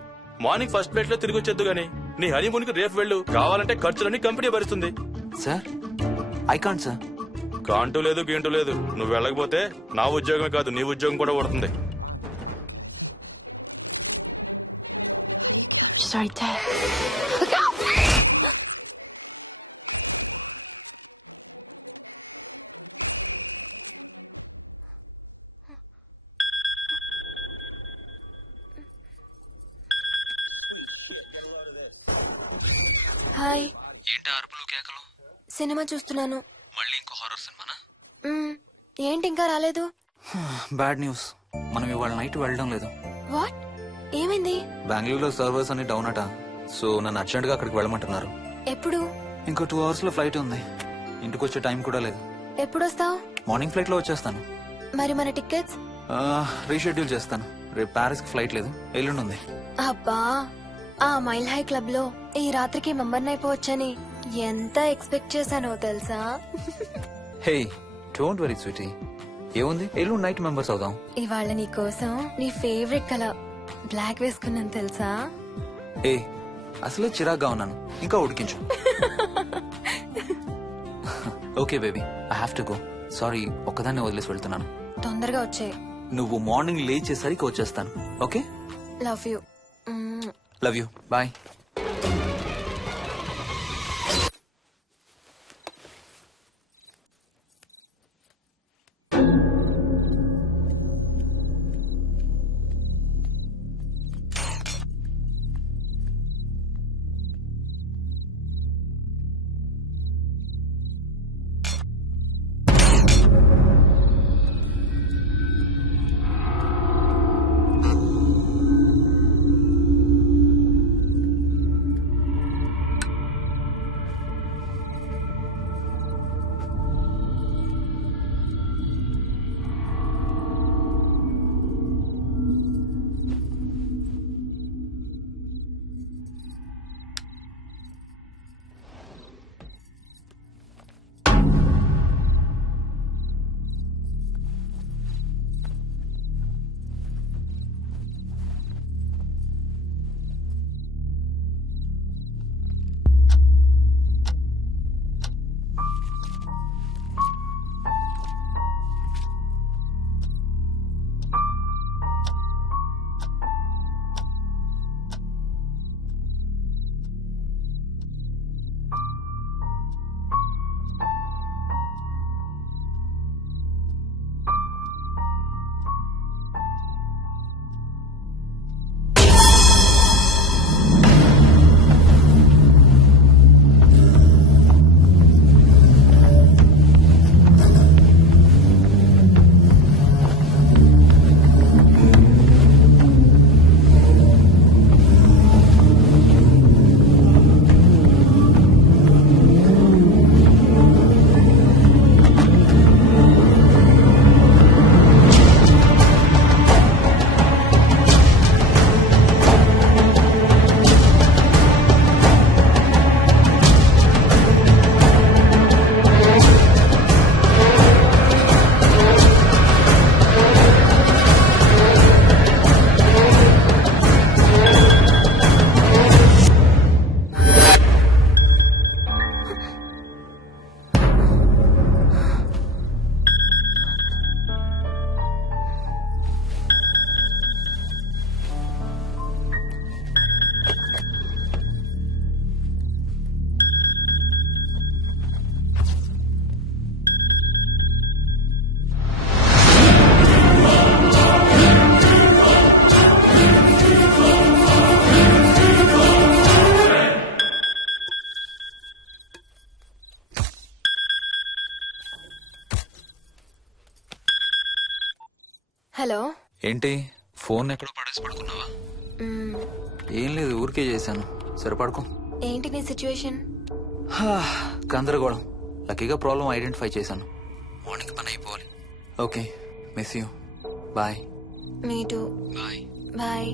మార్నింగ్ ఫస్ట్ ఫ్లైట్ లో తిరిగి వచ్చేద్దు గానీ నీ హనీమూన్ కి రేపు వెళ్ళు. కావాలంటే ఖర్చులన్నీ కంపెనీ భరిస్తుంది. Sir, I can't sir. కాంటూ లేదు, గీంటూ లేదు. నువ్వు వెళ్ళకపోతే నా ఉద్యోగమే కాదు, నీ ఉద్యోగం కూడా పడుతుంది. హాయ్. ఏంటి అరుపులు కేకలు? సినిమా చూస్తున్నాను. మళ్ళీ ఇంకో హారర్ సినిమానా? ఏంటి ఇంకా రాలేదు? బ్యాడ్ న్యూస్, మనం ఇవాళ నైట్ వెళ్ళడం లేదు. వాట్? ఏమైంది? బెంగళూరులో సర్వర్స్ అన్ని డౌన్ అట. సో నన్ను అర్జెంట్ గా అక్కడికి వెళ్ళమంటున్నారు. ఎప్పుడు? ఇంకో 2 hours లో ఫ్లైట్ ఉంది. ఇంటికి వచ్చే టైం కూడా లేదు. ఎప్పుడు వస్తావు? మార్నింగ్ ఫ్లైట్ లో వచ్చేస్తాను. మరి మన టికెట్స్? రీషెడ్యూల్ చేస్తాను. రేపు ప్యారిస్ కి ఫ్లైట్ లేదు, ఎల్లుండి ఉంది. అబ్బా, ఆ మైల్ హై క్లబ్ లో ఈ రాత్రికి మెంబర్ని అయిపోవచ్చని ఎంత ఎక్స్పెక్ట్ చేశానో తెలుసా? హే డోంట్ వరీ స్వీటీ, ఏముంది ఎల్లుండి నైట్ మెంబర్స్ అవుదాం. ఇవాళ నీ కోసం నీ ఫేవరెట్ కలర్ బ్లాక్ వేసుకున్నాను తెలుసా? ఏ అసలే చిరాగ్గా ఉన్నాను, ఇంకా ఉడికించు. Okay baby, I have to go. Sorry, ఒక్కదాన్ని వదిలేసి వెళ్తున్నాను. తొందరగా వచ్చే. నువ్వు మార్నింగ్ లేచేసరికి వచ్చేస్తాను. Okay, love you. Love you, bye. Hello. ఏంటి ఫోన్ ఎక్కడో పడేసి పడుకున్నావా? ఏం లేదు, ఊరికే చేశాను. సరే పడుకో. ఏంటి నీ సిచ్యువేషన్? గందరగోళం. లక్కీగా ప్రాబ్లం ఐడెంటిఫై చేశాను. మార్నింగ్ పని అయిపోవాలి. Okay, miss you. Bye. Me too. Bye. Bye.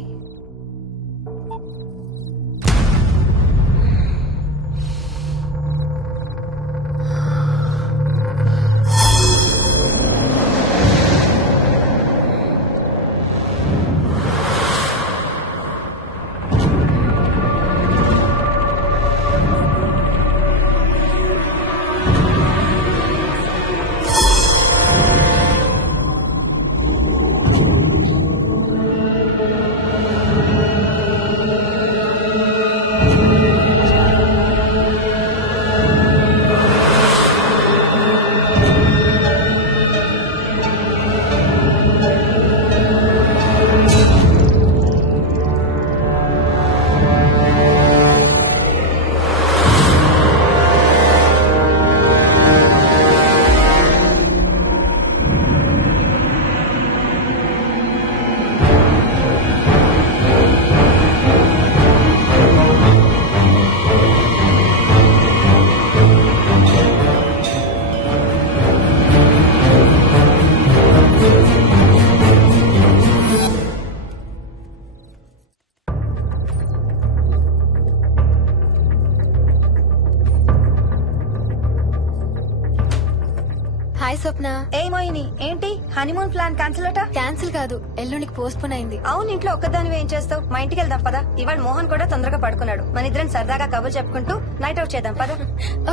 Swapna. ఏ మోహిని, ఏంటి హనీమూన్ ప్లాన్ క్యాన్సిల్ అట? క్యాన్సిల్ కాదు, ఎల్లుండికి పోస్ట్ పోన్ అయింది. అవును, ఇంట్లో ఒక్కదానివే ఏం చేస్తావు? మా ఇంటికి వెళ్దాం పదా. ఇవాళ మోహన్ కూడా తొందరగా పడుకున్నాడు. మన ఇద్దరం సరదాగా కబుర్లు చెప్పుకుంటూ నైట్ అవుట్ చేద్దాం పదా.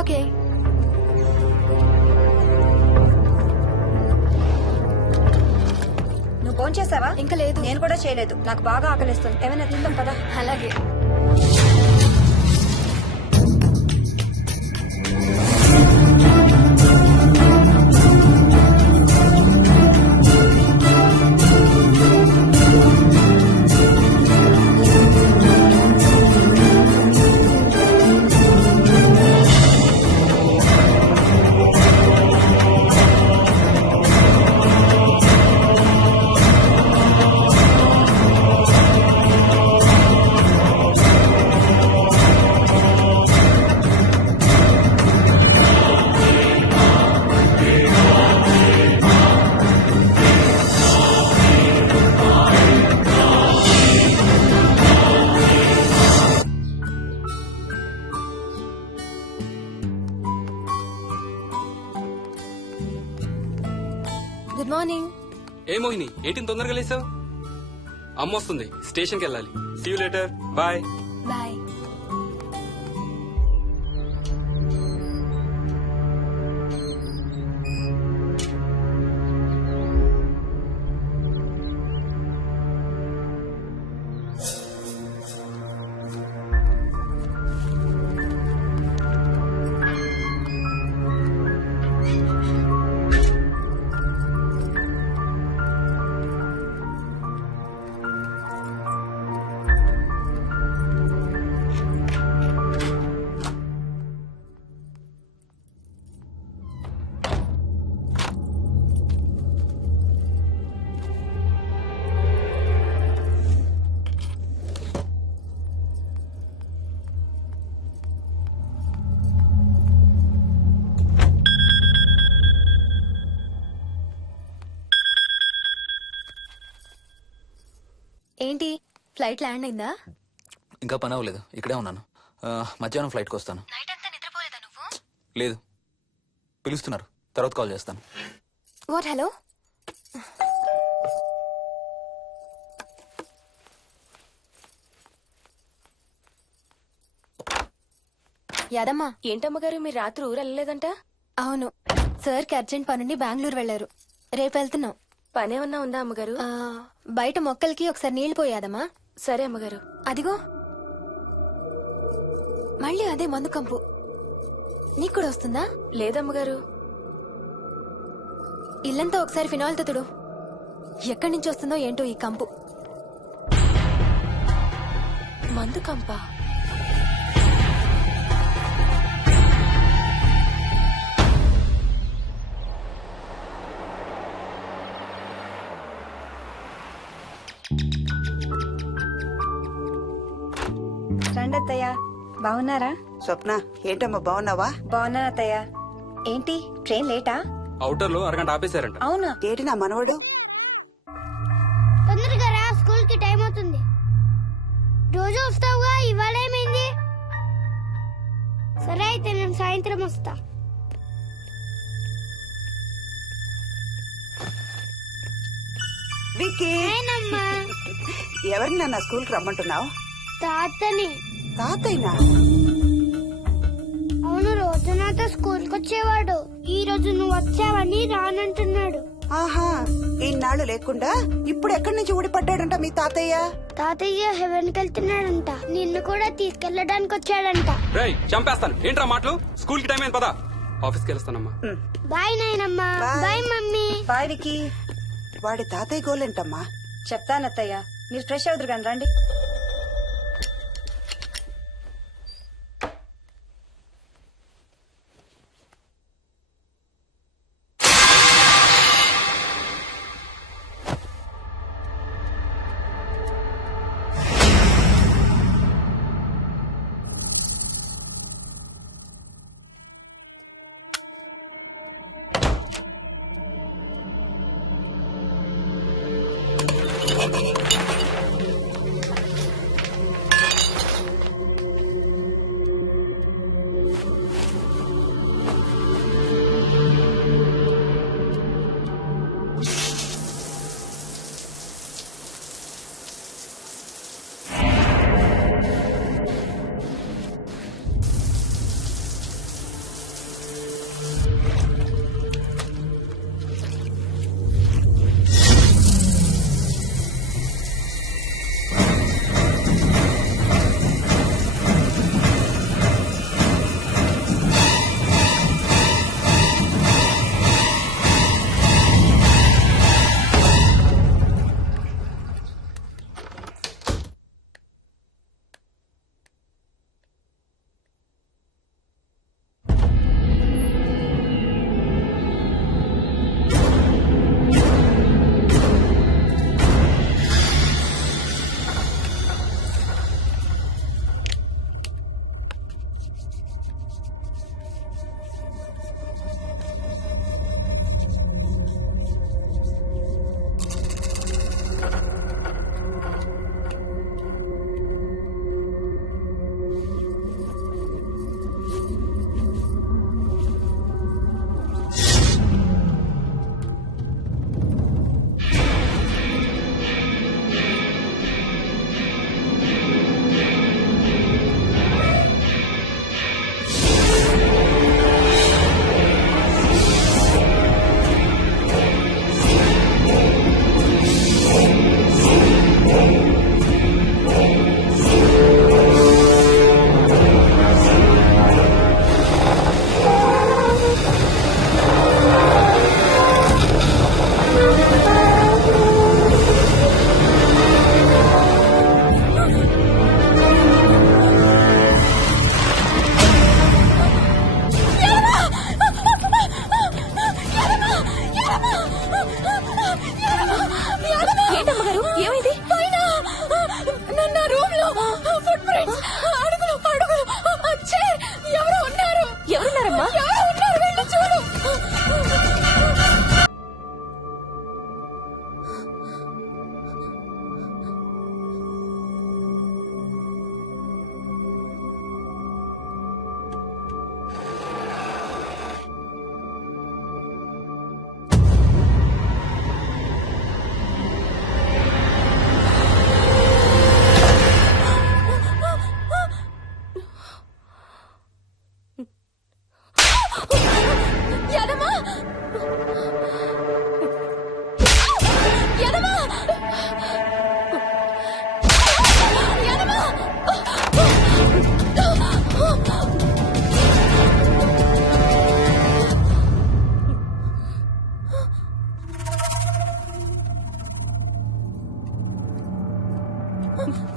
ఓకే. నువ్వు ఫోన్ చేసావా? ఇంకా లేదు. నేను కూడా చేయలేదు. నాకు బాగా ఆకలిస్తుంది. ఏమైనా తిందాం పదా. అలాగే. Good morning. ఏ మోహిని, ఏంటి తొందరగా లేసావు? అమ్మ వస్తుంది, స్టేషన్కి వెళ్ళాలి. See you later. Bye. Bye. ఏంటి, ఫ్లైట్ ల్యాండ్ అయిందా? ఇంకా పని అవ్వలేదు, ఇక్కడే ఉన్నాను. మధ్యాహ్నం ఫ్లైట్కి వస్తాను. నైట్ అంతా నిద్రపోలేదా నువ్వు? లేదు, పిలుస్తున్నారు, తర్వాత కాల్ చేస్తాను. వాట్? హలో. యాదమ్మా. ఏంటమ్మగారు, మీరు రాత్రి ఊరు వెళ్ళలేదంట? అవును, సార్కి అర్జెంట్ పనుండి బెంగళూరు వెళ్లారు. రేపు వెళ్తున్నాం. పనేమన్నా ఉందా అమ్మగారు? బయట మొక్కలకి ఒకసారి నీళ్లు పోయాదమ్మా. సరే అమ్మగారు. అదిగో మళ్ళీ అదే మందు కంపు. నీకు కూడా వస్తుందా? లేదమ్మగారు. ఇల్లంతా ఒకసారి ఫినాయిల్ తో తుడు. ఎక్కడి నుంచి వస్తుందో ఏంటో ఈ కంపు. మందు కంపా? రండి అత్తయ్య. బాగున్నారా? స్వప్న, ఏంటమ్మా బాగున్నావా? బాగున్నాను అత్తయ్య. ఏంటి ట్రైన్ లేటా? అవుటర్ లో అరగంట ఆపేశారంట. అవునా? ఏంటి నా మనవడు? తొందరగా రా, స్కూల్ కి టైం అవుతుంది. రోజు వస్తావుగా, ఇవాళ ఏమైంది? సరే అయితే నేను సాయంత్రం వస్తా. విక్కీ, ఎవరిని నా స్కూల్ కి రమ్మంటున్నావు? తాతని. తాతయ్యనా? అవును, రోజు నాతో స్కూల్ కి వచ్చేవాడు. ఈ రోజు నువ్వు వచ్చావని రానంటున్నాడు. ఆహా, ఇన్నాళ్ళు లేకుండా ఇప్పుడు ఎక్కడి నుంచి ఊడిపడ్డాడంట మీ తాతయ్య? తాతయ్య హెవెన్ కి వెళ్తున్నాడంట. నిన్ను కూడా తీసుకెళ్లడానికి వచ్చాడంట. రేయ్, చంపేస్తాను. ఏంట్రా మాటలు? స్కూల్ కి టైం అయింది, పదా. ఆఫీస్కి వెళ్తానమ్మా. బాయ్ నాయనమ్మా. Bye mummy. బాయ్ వికీ. వాడి తాతయ్య గోలేంటమ్మా? చెప్తానత్తయ్య, మీరు ఫ్రెష్ అవుతురు కానీ రండి.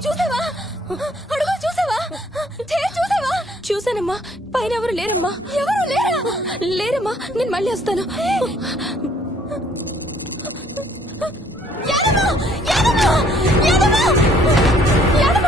చూసావా అడుగు చూసావా చూసావా? చూసానమ్మా, పైన ఎవరు లేరమ్మా. ఎవరు లేరా? లేరమ్మా, నేను మళ్ళీ వస్తాను. యాదమ్మ! యాదమ్మ! యాదమ్మ! యాదమ్మ!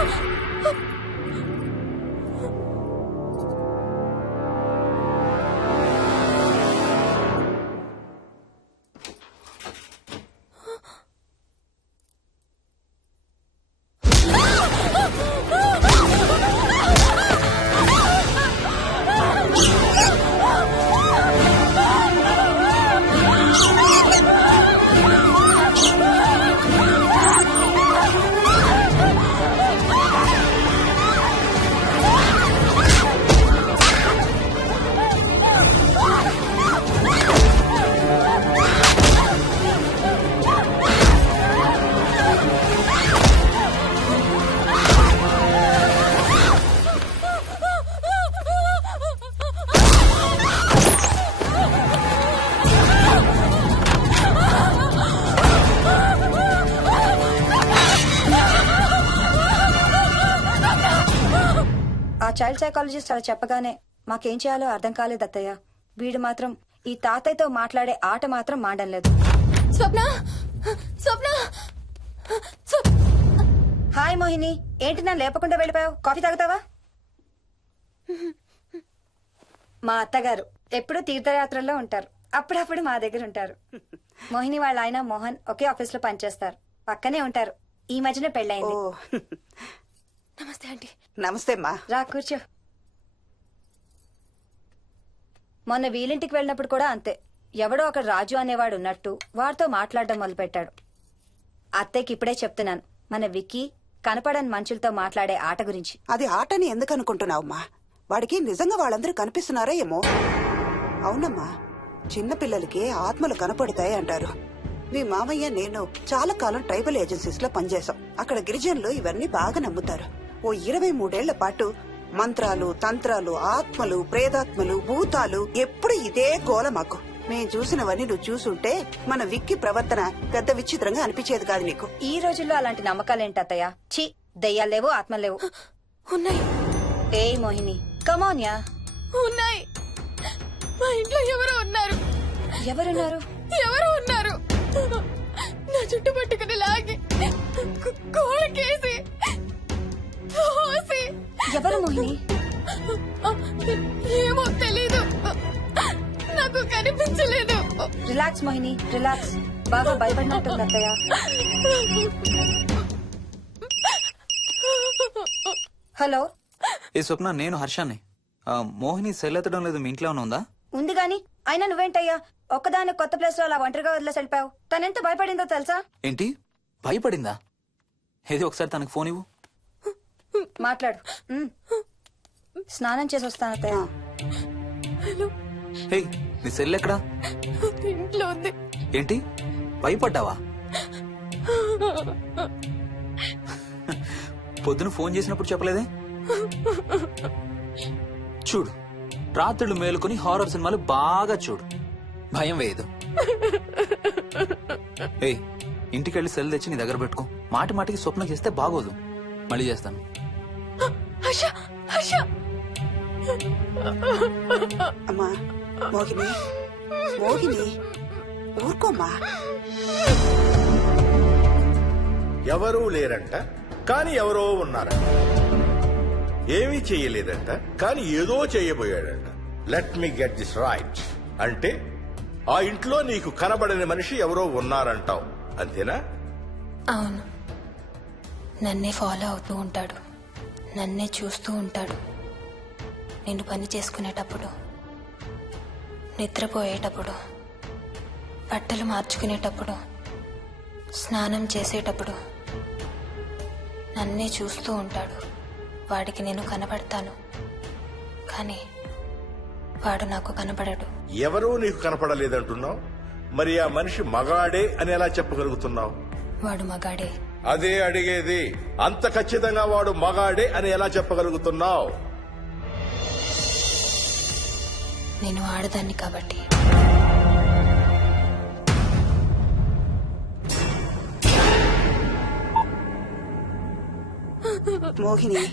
ఆ చైల్డ్ సైకాలజిస్ట్ అలా చెప్పగానే మాకేం చేయాలో అర్థం కాలేదు అత్తయ్య. వీడు మాత్రం ఈ తాతయ్యతో మాట్లాడే ఆట మాత్రం మాండం లేదు. స్వప్న స్వప్న హాయ్ మోహిని, ఏంటి నన్ను లేపకుండా వెళ్ళిపోయావు? కాఫీ తాగుతావా? మా అత్తగారు ఎప్పుడూ తీర్థయాత్రల్లో ఉంటారు, అప్పుడప్పుడు మా దగ్గర ఉంటారు. మోహిని వాళ్ళ ఆయన మోహన్ ఒకే ఆఫీస్ లో పనిచేస్తారు, పక్కనే ఉంటారు. ఈ మధ్యన పెళ్ళైంది. నమస్తే ఆంటీ. నమస్తే అమ్మా. రా కూర్చో. మొన్న వీలింటికి వెళ్ళినప్పుడు కూడా అంతే. ఎవడో ఒక రాజు అనేవాడు ఉన్నట్టు వాడితో మాట్లాడడం మొదలుపెట్టాడు. అత్తయ్యకి ఇప్పుడే చెప్తున్నాను, మన విక్కీ కనపడని మనుషులతో మాట్లాడే ఆట గురించి. అది ఆటని ఎందుకు అనుకుంటున్నావమ్మా? వాడికి నిజంగా వాళ్ళందరూ కనిపిస్తున్నారా ఏమో. అవునమ్మా, చిన్నపిల్లలకి ఆత్మలు కనపడతాయి అంటారు. మీ మామయ్య నేను చాలా కాలం ట్రైబల్ ఏజెన్సీస్ లో పనిచేశాం. అక్కడ గిరిజనులు ఇవన్నీ బాగా నమ్ముతారు. ఓ 23 ఏళ్ల పాటు మంత్రాలు, తంత్రాలు, ఆత్మలు, ప్రేతాత్మలు, భూతాలు, ఎప్పుడు ఇదే గోల మాకు. మేం చూసినవన్నీ నువ్వు చూసుంటే మన విక్కి ప్రవర్తన పెద్ద విచిత్రంగా అనిపించేది కాదు నీకు. ఈ రోజుల్లో అలాంటి నమ్మకాలేంటి అత్తయ్య? ఛీ, దెయ్యాలు లేవు, ఆత్మలు లేవు. ఉన్నాయి. ఏ మోహిని, కమోన్యా. ఉన్నాయి. మా ఇంట్లో ఎవరో ఉన్నారు. ఎవరున్నారు? ఎవరో ఉన్నారు. నా చుట్టు పట్టుకుని లాగి కోళ్ళకేసి తోసి. ఎవరు మోహిని? ఏమో తెలీదు, నాకు కనిపించలేదు. Relax Mohini, relax. బాగా భయపడినట్టుంది అత్తయ్య. హలో. ఏ స్వప్న, నేను హర్షాన్ని. మోహిని సెల్ ఎత్తడం లేదు, మీ ఇంట్లో ఏమైనా ఉందా? ఉంది గాని, అయినా నువ్వేంటయ్యా ఒక్కదాని కొత్త ప్లేస్ లో అలా ఒంటరిగా వదిలేసి వెళ్ళిపోయావు? తనెంత భయపడిందో తెలుసా? ఏంటి, భయపడిందా? ఏది ఒకసారి తనకు ఫోన్ ఇవ్వు. మాట్లాడు. స్నానం చేసి వస్తాను అత్తయ్య. హే, నీ సెల్ ఎక్కడా? ఇంట్లో ఉంది. ఏంటి, భయపడ్డావా? పొద్దున ఫోన్ చేసినప్పుడు చెప్పలేదే? చూడు, రాత్రులు మేలుకొని హారర్ సినిమాలు బాగా చూడు, భయం వేయదు. ఏయ్, ఇంటికెళ్ళి సెల్ తెచ్చి నీ దగ్గర పెట్టుకో. మాటి మాటికి స్వప్నం చేస్తే బాగోదు. మళ్ళీ చేస్తాను. అమ్మా మోహిని, మోహిని ఊరుకోమ్మా. ఎవరూ లేరంట, కానీ ఎవరో ఉన్నారంట. ఏమీ చెయ్యలేదంట, కానీ ఏదో చేయబోయాడంట. Let me get this right. అంటే ఆ ఇంట్లో నీకు కనబడని మనిషి ఎవరో ఉన్నారంటావు, అంతేనా? అవును. నన్నే ఫాలో అవుతూ ఉంటాడు, నన్నే చూస్తూ ఉంటాడు. నేను పని చేసుకునేటప్పుడు, నిద్రపోయేటప్పుడు, బట్టలు మార్చుకునేటప్పుడు, స్నానం చేసేటప్పుడు నన్నే చూస్తూ ఉంటాడు. వాడికి నేను కనబడతాను, కానీ వాడు నాకు కనబడడు. ఎవరూ నీకు కనపడలేదంటున్నావు, మరి ఆ మనిషి మగాడే అని ఎలా చెప్పగలుగుతున్నావు? వాడు మగాడే. అదే అడిగేది. అంత ఖచ్చితంగా వాడు మగాడే అని ఎలా చెప్పగలుగుతున్నావు? నేను ఆడదాన్ని కాబట్టి. మోహిని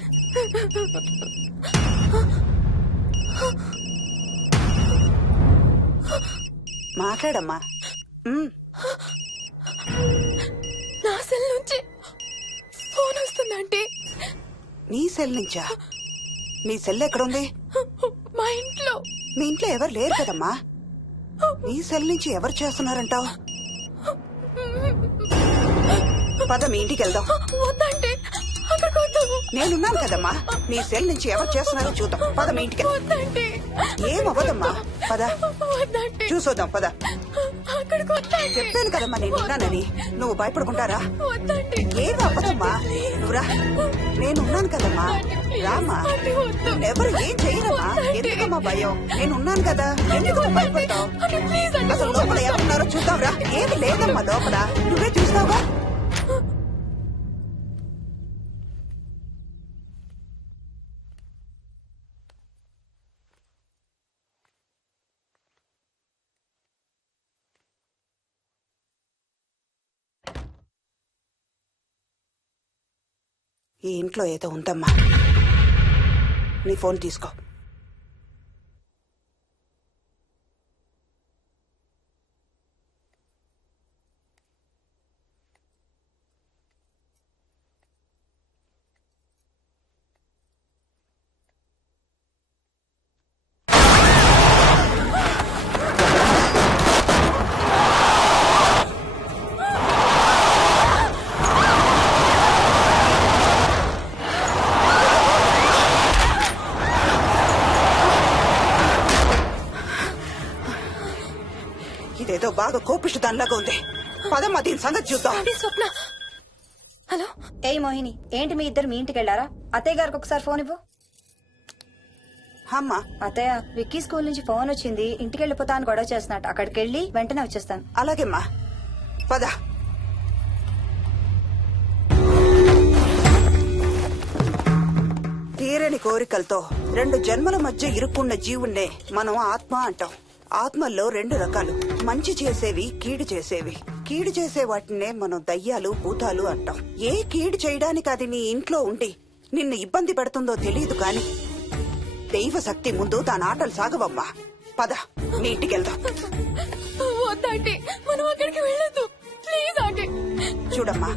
మాట్లాడమ్మా. నా సెల్ నుంచి ఫోన్ వస్తుందంటే నీ సెల్ నుంచా? నీ సెల్ ఎక్కడుంది? మా ఇంట్లో. మీ ఇంట్లో ఎవరు లేరు కదమ్మా. నీ సెల్ నుంచి ఎవరు చేస్తున్నారంటావు? పద మీ ఇంటికి వెళ్దాం. వద్దంటే అక్కడికి వద్దాము. నేనున్నాను కదమ్మా. నీ సెల్ నుంచి ఎవరు చేస్తున్నారో చూద్దాం. పద మీ ఇంటికి. వద్దంటే ఏం అవ్వదమ్మా. పద వద్దంటే చూసొద్దాం. పద. అక్కడికి వద్దంటే. చెప్పాను కదమ్మా నేనున్నానని. నువ్వు భయపడుకుంటారా? వద్దంటే. ఏం అవ్వదమ్మా. నువ్వురా. నేనున్నాను కదమ్మా. రామ్మా. ఎవరు ఏం చేయరమ్మా. ఎందుకమ్మా భయం? నేనున్నాను కదా. ఎందుకమ్మా భయపడతావు? అసలు లోపల ఎవరున్నారో చూద్దాంరా. ఏమి లేదమ్మా లోపల. నువ్వే చూస్తావా? ఈ ఇంట్లో ఏదో ఉందమ్మా. నీ ఫోన్ తీసుకో. ఇదేదో బాగా కోపిష్టి దానిలాగా ఉంది. పదమ్మా దీని సంగతి చూద్దాం. స్వప్న. హలో. ఏయ్ మోహిని, ఏంటి మీ ఇద్దరు మీ ఇంటికి వెళ్లారా? అత్తయ్య గారికి ఒకసారి ఫోన్ ఇవ్వు. అమ్మా. అత్తయ్య, విక్కీ స్కూల్ నుంచి ఫోన్ వచ్చింది. ఇంటికి వెళ్ళిపోతా అని గొడవ చేస్తున్నట్టు. అక్కడికి వెళ్ళి వెంటనే వచ్చేస్తాను. అలాగేమ్మా. పద. తీరని కోరికలతో 2 జన్మల మధ్య ఇరుక్కున్న జీవుణ్ణే మనం ఆత్మ అంటాం. ఆత్మల్లో 2 రకాలు. మంచి చేసేవి, కీడు చేసేవి. కీడు చేసే వాటినే మనం దయ్యాలు, భూతాలు అంటాం. ఏ కీడు చేయడానికి అది నీ ఇంట్లో ఉండి నిన్ను ఇబ్బంది పెడుతుందో తెలియదు కాని దైవ శక్తి ముందు దాని ఆటలు సాగవమ్మా. పద నీ ఇంటికి వెళ్దాం. వద్దంటే మనం అక్కడికి వెళ్ళొద్దు. ప్లీజ్ అంటే. చూడమ్మా,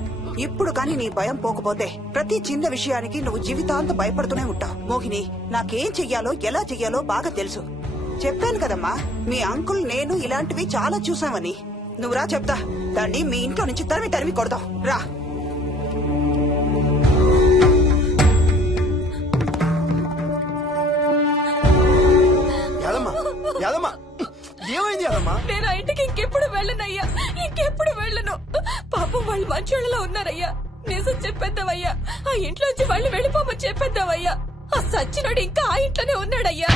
ఇప్పుడు కాని నీ భయం పోకపోతే ప్రతి చిన్న విషయానికి నువ్వు జీవితాంతం భయపడుతూనే ఉంటావు. మోహిని, నాకేం చెయ్యాలో ఎలా చెయ్యాలో బాగా తెలుసు. చెప్పాను కదమ్మా, మీ అంకుల్ నేను ఇలాంటివి చాలా చూసామని. నువ్వు రా చెప్తా. దాన్ని మీ ఇంట్లో నుంచి తరిమి కొడదాం. రా. ఏమైంది యాదమ్మా? నేను ఆ ఇంటికి ఇంకెప్పుడు వెళ్ళనయ్యా. ఇంకెప్పుడు వెళ్ళను. పాపం వాళ్ళు మంచోళ్ళలో ఉన్నారయ్యా. నిజం చెప్పేద్దామయ్యా. ఆ ఇంట్లోంచి వాళ్ళు వెళ్ళిపోమని చెప్పేద్దామయ్యా. ఆ సచ్చినోడు ఇంకా ఆ ఇంట్లోనే ఉన్నాడయ్యా.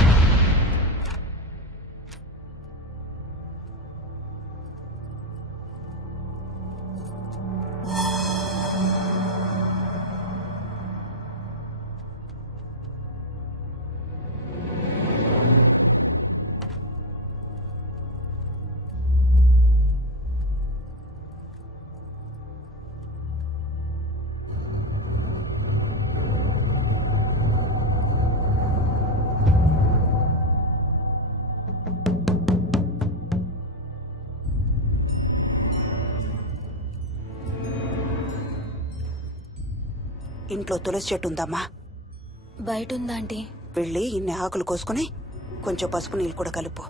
ఇంట్లో తులసి చెట్టు ఉందమ్మా. బయట ఉందా ఆంటీ? వెళ్ళి ఇన్ని ఆకులు కోసుకుని కొంచెం పసుపు నీళ్ళు కూడా కలుపు.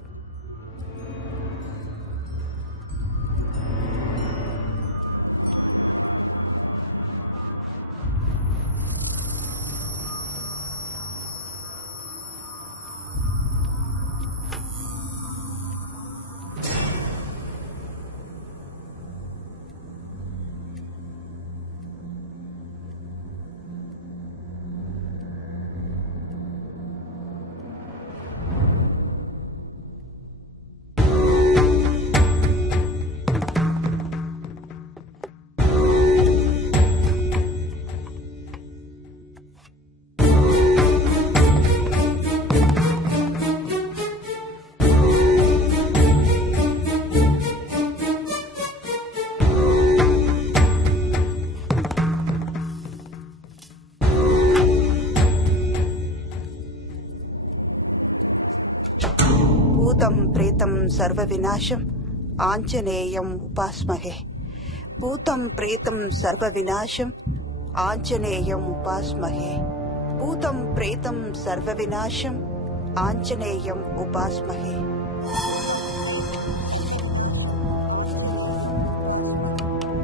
సర్వ వినాశం ఆంజనేయం ఉపాస్మహే భూతం ప్రేతం సర్వ వినాశం ఆంజనేయం ఉపాస్మహే భూతం ప్రేతం సర్వ వినాశం ఆంజనేయం ఉపాస్మహే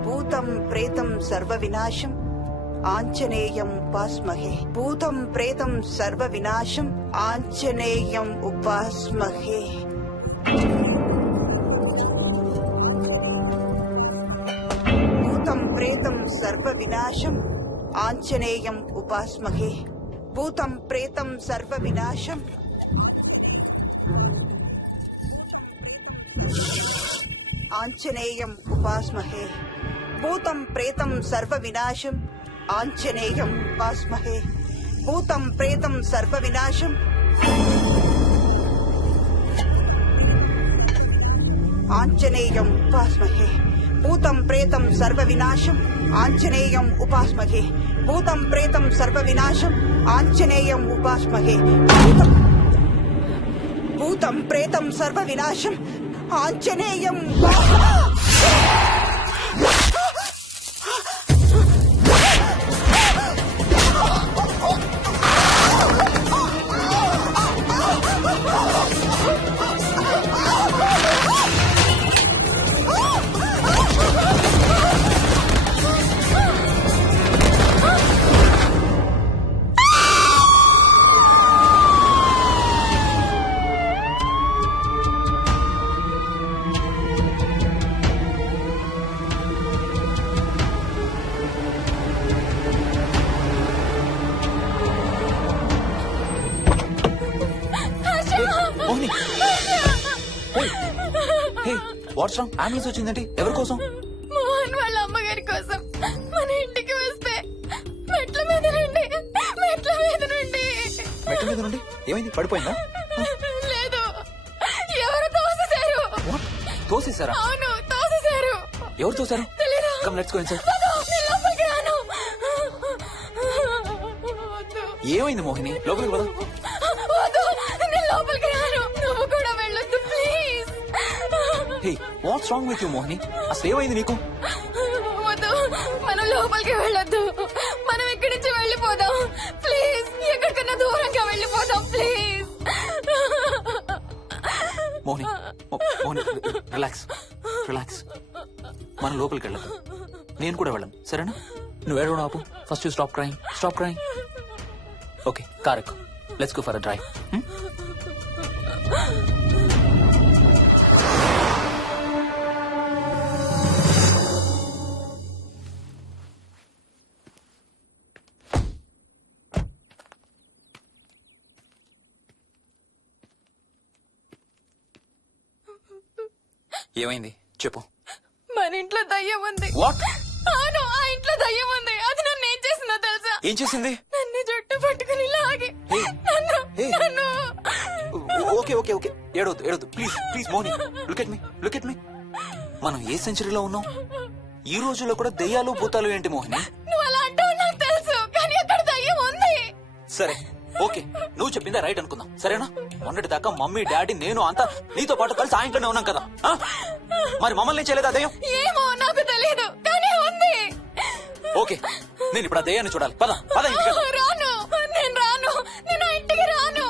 భూతం ప్రేతం సర్వ వినాశం ఆంజనేయం ఉపాస్మహే భూతం ప్రేతం సర్వ వినాశం ఆంజనేయం ఉపాస్మహే భూతం ప్రేతం సర్వ వినాశం ఆంజనేయం ఉపాస్మహే భూతం ప్రేతం సర్వ వినాశం ఆంజనేయం ఉపాస్మహే భూతం ప్రేతం సర్వ వినాశం ఆంజనేయం ఉపాస్మహే భూతం ప్రేతం సర్వ వినాశం ఆంజనేయం ఉపాస్మహే భూతం ప్రేతం సర్వ వినాశం ఆంజనేయం ఉపాస్మహే భూతం ప్రేతం సర్వ వినాశం ఆంజనేయం ఉపాస్మహే భూతం ప్రేతం సర్వ వినాశం ఆంజనేయం వాట్స్ రాంగ్? అంబులెన్స్ వచ్చిందంటే ఎవరి కోసం? మోహన్ వాళ్ళ అమ్మగారి కోసం. మన ఇంటికి వస్తే మెట్ల మీద నుండి మెట్ల మీద నుండి ఏమైంది? పడిపోయిందా? లేదు, ఎవరు తోసేశారు. తోసేశారా? అవును, తోసేశారు. ఎవరు తోసారు? తెలీదు. Come let's go inside. లోపలికి రాను. ఏమైంది మోహిని? లోపలికి పద. వద్దు, నేను లోపలికి రాను. నువ్వు కూడా వెళ్ళొద్దు please. Hey, watts wrong with you Mohini? అసలు ఏమైంది నీకు? వద్దు, మనం లోపలికి వెళ్ళొద్దు. మనం ఇక్కడి నుంచి వెళ్ళిపోదాం ప్లీజ్. ఎక్కడికన్నా దూరంగా వెళ్ళిపోదాం please. Mohini, Mohini relax relax. మనం లోపలికి వెళ్ళదు. నేను కూడా వెళ్ళను, సరేనా? నువ్వు ఏడవడం ఆపు. First you stop crying. Stop crying. Okay, car ఎక్కు. Let's go for a drive. ఏమైంది చెప్పు. మన ఇంట్లో దయ్యం ఉంది. వాట్? అవును, ఆ ఇంట్లో దయ్యం ఉంది. అది నన్ను ఏం చేసిందో తెలుసా? ఏం చేసింది? నన్ను జుట్టు పట్టుకుని లాగి నన్ను ఓకే ఓకే ఓకే, ఏడవద్దు ఏడవద్దు please please Mohini. Look at me, look at me. మనం ఏ సెంచరీలో ఉన్నాం? ఈ రోజుల్లో కూడా దెయ్యాలు భూతాలు ఏంటి మోహిని? నువ్వు అలా అంటావు నాకు తెలుసు, కానీ అక్కడ దయ్యం ఉంది. సరే ఓకే, నువ్వు చెప్పిందే రైట్ అనుకుందాం, సరేనా? మొన్నటి దాకా మమ్మీ డాడీ నేను అంతా నీతో పాటు కలిసి ఆ ఇంట్లోనే ఉన్నాం కదా. మరి మమ్మల్ని చేయలేదా దయ్యం? ఏమో నాకు తెలియదు, కానీ ఉంది. ఓకే, నేను ఇప్పుడు ఆ దయ్యాన్ని చూడాలి. పద పద ఇంటికి వెళ్దాం. రాను, నేను రాను. నేను ఆ ఇంటికి రాను.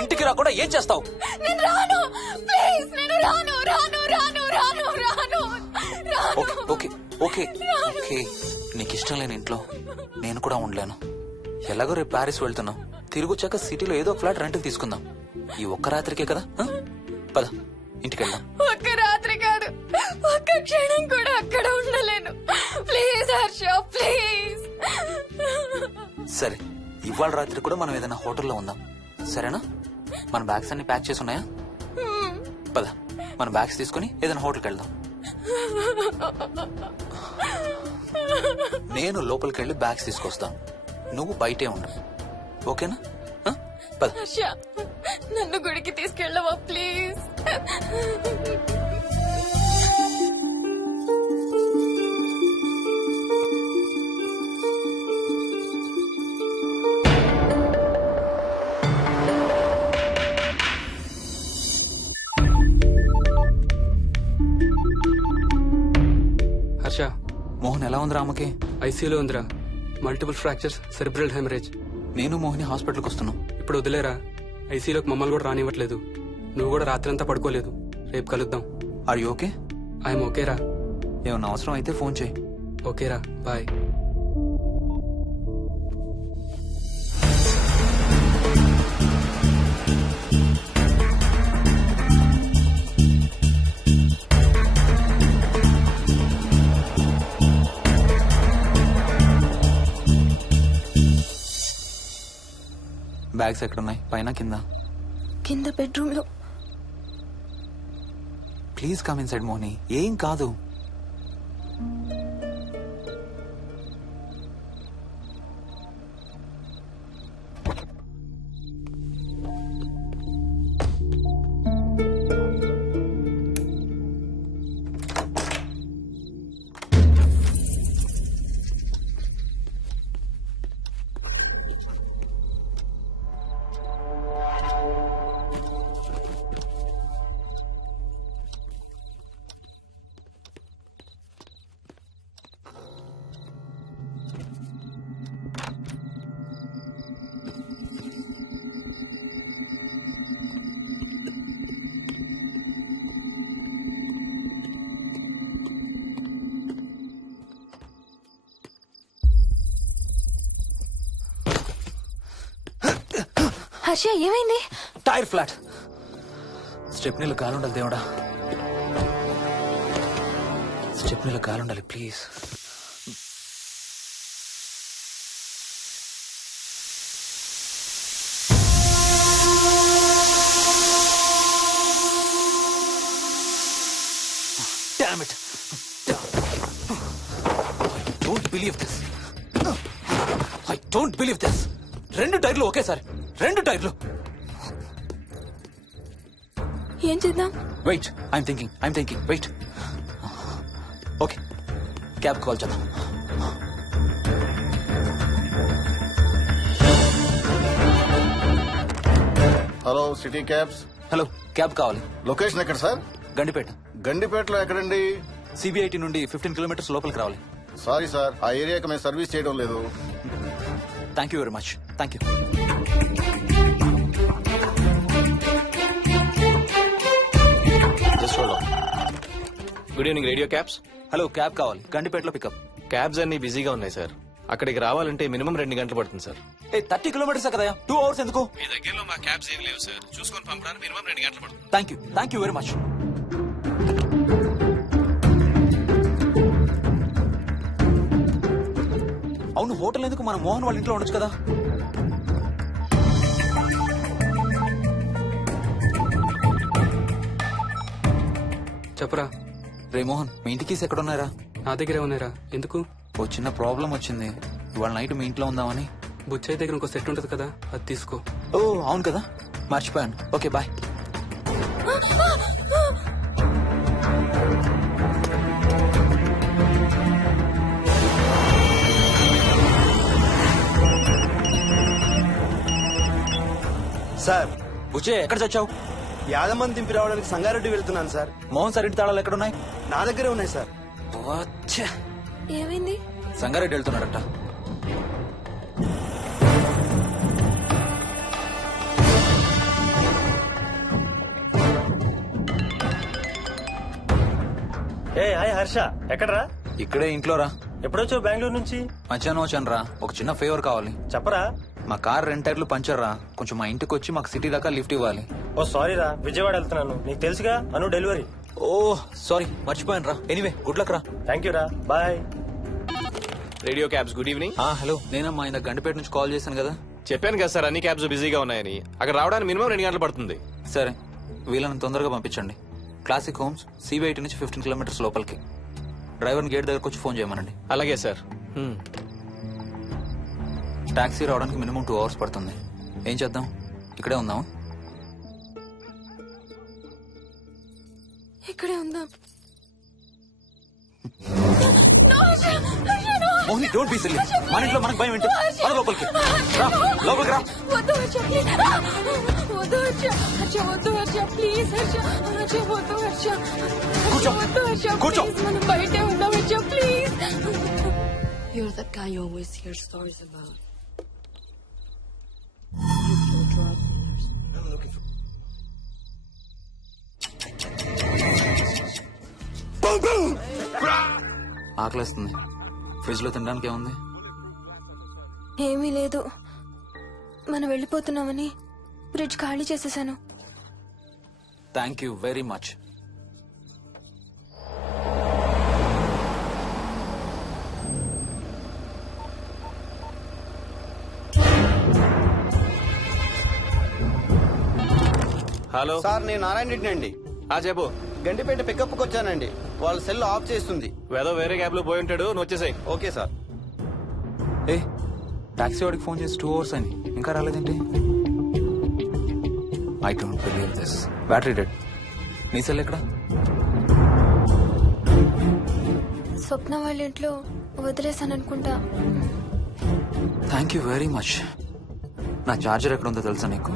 ఇంటికి రాకుండా ఏం చేస్తావు? నేను రాను ప్లీజ్. నేను రాను రాను రాను రాను రాను రాను. ఓకే ఓకే ఓకే ఓకే, నీకు ఇష్టం లేని ఇంట్లో నేను కూడా ఉండలేను. ఎలాగో రేపు ప్యారిస్ వెళ్తున్నాం. తిరిగి వచ్చాక సిటీలో ఏదో ఫ్లాట్ రెంట్కి తీసుకుందాం. ఈ ఒక్క రాత్రికే కదా. పద ఇంటికి వెళ్దాం. ఒక్క రాత్రి కాదు, ఒక్క క్షణం కూడా అక్కడ ఉండలేను. Please Harsha, please. సరే, ఇవాళ రాత్రి కూడా మనం ఏదైనా హోటల్లో ఉందాం, సరేనా? మన బ్యాగ్స్ అన్ని ప్యాక్ చేసి ఉన్నాయా? పద మన బ్యాగ్స్ తీసుకుని ఏదైనా హోటల్కి వెళ్దాం. నేను లోపలికి వెళ్ళి బ్యాగ్స్ తీసుకొస్తాను, నువ్వు బయటే ఉండు, ఓకేనా? పద. హర్ష, నన్ను గుడికి తీసుకెళ్ళవా ప్లీజ్? ఉందిరా అమ్మకి? ఐసీయూలో ఉందిరా. Multiple fractures, cerebral haemorrhage. నేను మోహిని హాస్పిటల్కి వస్తున్నాం. ఇప్పుడు వదిలేరా, ఐసీయూలోకి మమ్మల్ని కూడా రానివ్వట్లేదు. నువ్వు కూడా రాత్రంతా పడుకోలేదు. రేపు కలుద్దాం. Are you okay? ఐఎమ్ ఓకేరా. ఏమన్నా అవసరం అయితే ఫోన్ చేయి. ఓకేరా, బాయ్. బ్యాగ్స్ ఎక్కడున్నాయి? పైన కింద? కింద బెడ్రూమ్ లో. Please come inside Mohini. ఏం కాదు. హర్ష, ఏమైంది? Tyre flat. స్టెప్నీలో కాలుండాలి దేవుడా. స్టెప్నీలో కాలుండాలి please. Damn it. I don't believe this. I don't believe this. 2 టైర్లు ఒకేసారి. 2 టైర్లు. ఏం చేద్దాం? Wait, I'm thinking. Wait. Okay, cab call చేద్దాం. Hello, city cabs. Hello, cab కావాలి. లొకేషన్ ఎక్కడ సార్? గండిపేట. గండిపేటలో ఎక్కడండి? సిబిఐటి నుండి 15 కిలోమీటర్స్ లోపలికి రావాలి. సారీ సార్, ఆ ఏరియాకి మేము సర్వీస్ చేయడం లేదు. Thank you very much. Thank you. Good evening radio cabs. Hello, cab కావాలి. గండిపేటలో పికప్. క్యాబ్స్ అన్ని బిజీగా ఉన్నాయి సార్. అక్కడికి రావాలంటే మినిమం 2 గంటలు పడుతుంది సార్. 30 కిలోమీటర్స్ కదా, 2 అవర్స్ ఎందుకు? మీ దగ్గరలో మా క్యాబ్స్ ఏం లేవు సార్. చూసుకొని పంపడానికి మినిమం 2 గంటలు పడుతుంది. Thank you very much. అవును, హోటల్ ఎందుకు? మన మోహన్ వాళ్ళ ఇంట్లో ఉండొచ్చు కదా. చెప్పరా. రే మోహన్, మీ ఇంటి కీస్ ఎక్కడ ఉన్నారా? నా దగ్గరే ఉన్నారా. ఎందుకు? ఓ చిన్న ప్రాబ్లం వచ్చింది. ఇవాళ నైట్ మీ ఇంట్లో ఉందామని. బుచ్చయ్య దగ్గర ఇంకో సెట్ ఉంటది కదా, అది తీసుకో. ఓ అవును కదా, మర్చిపోయాను. Okay, bye. సార్, బుచ్చయ్య ఎక్కడ చచ్చావు? యాదమ్మని దింపి రావడానికి సంగారెడ్డి వెళ్తున్నాను సార్. మోహన్ సార్ ఇంటి తాళాలు ఎక్కడ ఉన్నాయి? నా దగ్గరే ఉన్నాయి సార్. ఏమైంది? సంగారెడ్డి వెళ్తున్నాడట. ఏ హాయ్ హర్ష, ఎక్కడరా? ఇక్కడే ఇంట్లో రా. ఎప్పుడొచ్చావు బెంగళూరు నుంచి? మధ్యాహ్నం వచ్చాను రా. ఒక చిన్న ఫేవర్ కావాలి. చెప్పరా. మా కార్ 2 టైర్లు పంచర్ రా. కొంచెం మా ఇంటికి వచ్చి మాకు సిటీ దాకా లిఫ్ట్ ఇవ్వాలి. ఓ సారీ రా, విజయవాడ వెళ్తున్నాను. నీకు తెలుసుగా, అను డెలివరీ. ఓ సారీ, మర్చిపోయాను రా. ఎనీవే, గుడ్ లక్ రా. థ్యాంక్ యూ రా, bye. Radio cabs, good evening. Hello, నేనమ్మా ఇంత గండిపేట నుంచి కాల్ చేశాను కదా. చెప్పాను కదా సార్, అన్ని క్యాబ్స్ బిజీగా ఉన్నాయని. అక్కడ రావడానికి మినిమం 2 గంటలు పడుతుంది. సరే, వీళ్ళని తొందరగా పంపించండి. క్లాసిక్ హోమ్స్, సిబిఐటి నుంచి 15 కిలోమీటర్స్ లోపలికి. డ్రైవర్ని గేట్ దగ్గరకు వచ్చి ఫోన్ చేయమనండి. అలాగే సార్. టాక్సీ రావడానికి మినిమం 2 అవర్స్ పడుతుంది. ఏం చేద్దాం? ఇక్కడే ఉందాం. ఇక్కడే ఉందాం. Mohini, don't be silly. మన ఇంట్లో మనకు భయం ఏంటి? మన లోపలికి రా, లోపలికి రా. వద్దు హర్ష, ప్లీజ్. వద్దు హర్ష. హర్ష, వద్దు హర్ష, ప్లీజ్ హర్ష. హర్ష, వద్దు హర్ష. కూర్చో, వద్దు హర్ష, కూర్చో. ప్లీజ్. మనం బయటే ఉందాం Harsha, please. You're that guy you always hear stories about. ఆకలేస్తుంది. ఫ్రిడ్జ్ లో తినడానికి ఏముంది? ఏమీ లేదు. మనం వెళ్ళిపోతున్నామని ఫ్రిడ్జ్ ఖాళీ చేసేసాను. Thank you very much. Hello sir, నేను నారాయణ రెడ్డి అండి. చెప్పు. గండిపేట పికప్కి వచ్చానండి. వాళ్ళ సెల్ ఆఫ్ చేస్తుంది. వేదో వేరే క్యాబ్ లో పోయి ఉంటాడు, నువ్వు వచ్చేసాయి. Okay sir. ఏ టాక్సీ వాడికి ఫోన్ చేసి 2 hours అని ఇంకా రాలేదేంటి? I don't believe this. Battery dead. నీ సెల్ ఎక్కడ? స్వప్న వాళ్ళ ఇంట్లో వదిలేసాను అనుకుంటా. Thank you very much. నా చార్జర్ ఎక్కడ ఉందో తెలుసా నీకు?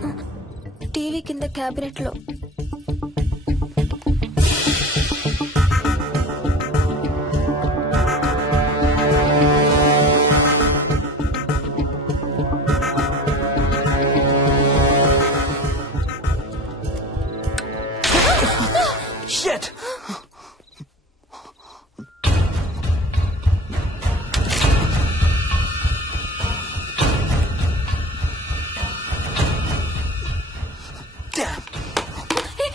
టీవీ కింద క్యాబినెట్ లో. Shit!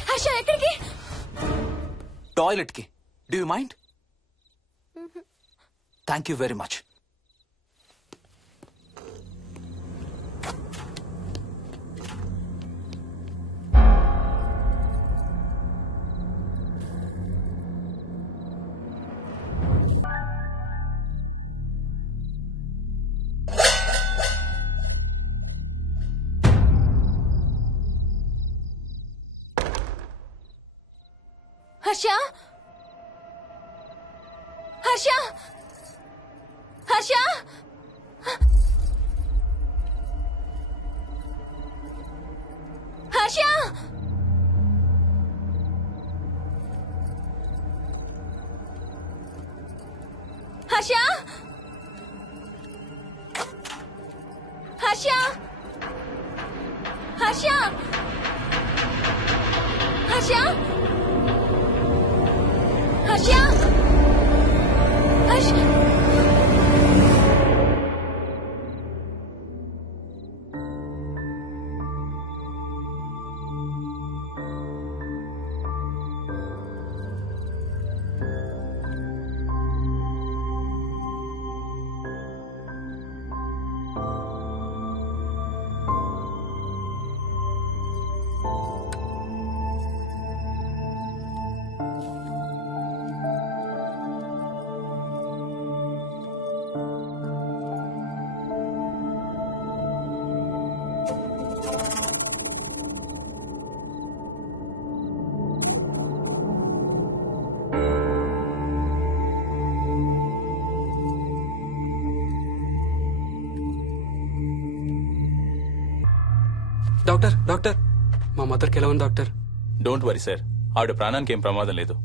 హర్ష ఎక్కడికి? టాయిలెట్ కి. Do you mind? Thank you very much. Harsha Harsha Harsha Harsha Harsha Harsha Harsha Harsha Harsha Harsha doctor doctor, మా మదర్కి ఎలా ఉంది డాక్టర్? డోంట్ వరీ సార్, ఆవిడ ప్రాణానికి ఏం ప్రమాదం లేదు.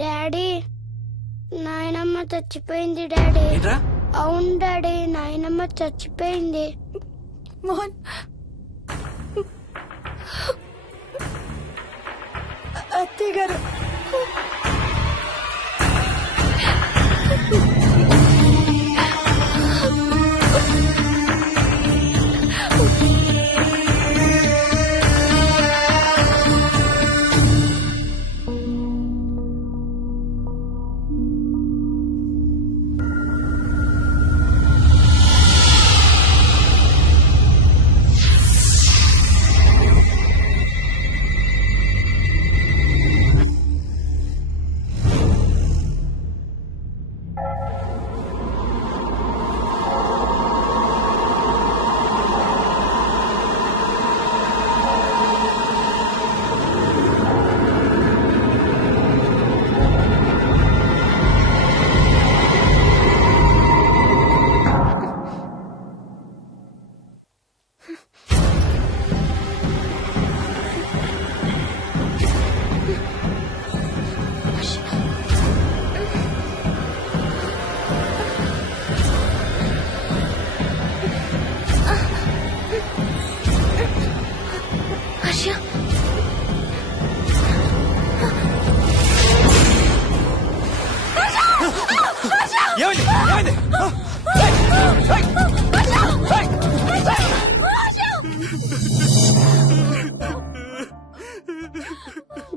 డాడీ, నాయనమ్మ చచ్చిపోయింది డాడీ. అవును డాడీ, నాయనమ్మ చచ్చిపోయింది. మోహన్, అత్తయ్య గారు.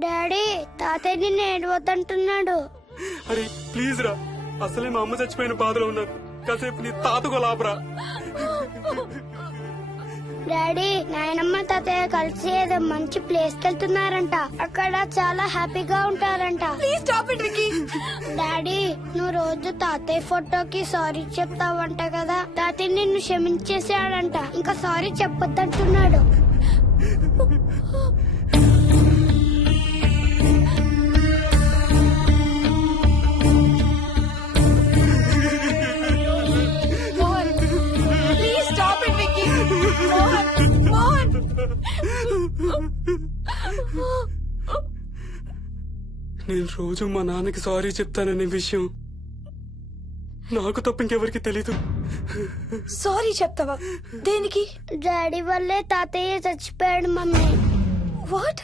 డాడీ తాతయ్య నిన్ను ఏడవద్దంటున్నాడు. అరే ప్లీజ్ రా, అసలే మా అమ్మ చచ్చిపోయిన బాధలో ఉన్నారు. కాసేపు నీ తాతకు లాపరా. డాడీ నాయనమ్మ తాతయ్య కలిసి ఏదో మంచి ప్లేస్ కి వెళ్తున్నారంట. అక్కడ చాలా హ్యాపీగా ఉంటారంట. డాడీ నువ్వు రోజు తాతయ్య ఫోటోకి సారీ చెప్తావంట కదా. తాతయ్య నిన్ను క్షమించేసాడంట. ఇంకా సారీ చెప్పొద్దంటున్నాడు. నేను రోజు మా నాన్నకి సారీ చెప్తాననే విషయం నాకు తప్ప ఇంకెవరికి తెలీదు. సారీ చెప్తావా? దేనికి? డాడీ వల్లే తాతయ్య చచ్చిపోయాడు మమ్మీ. వాట్?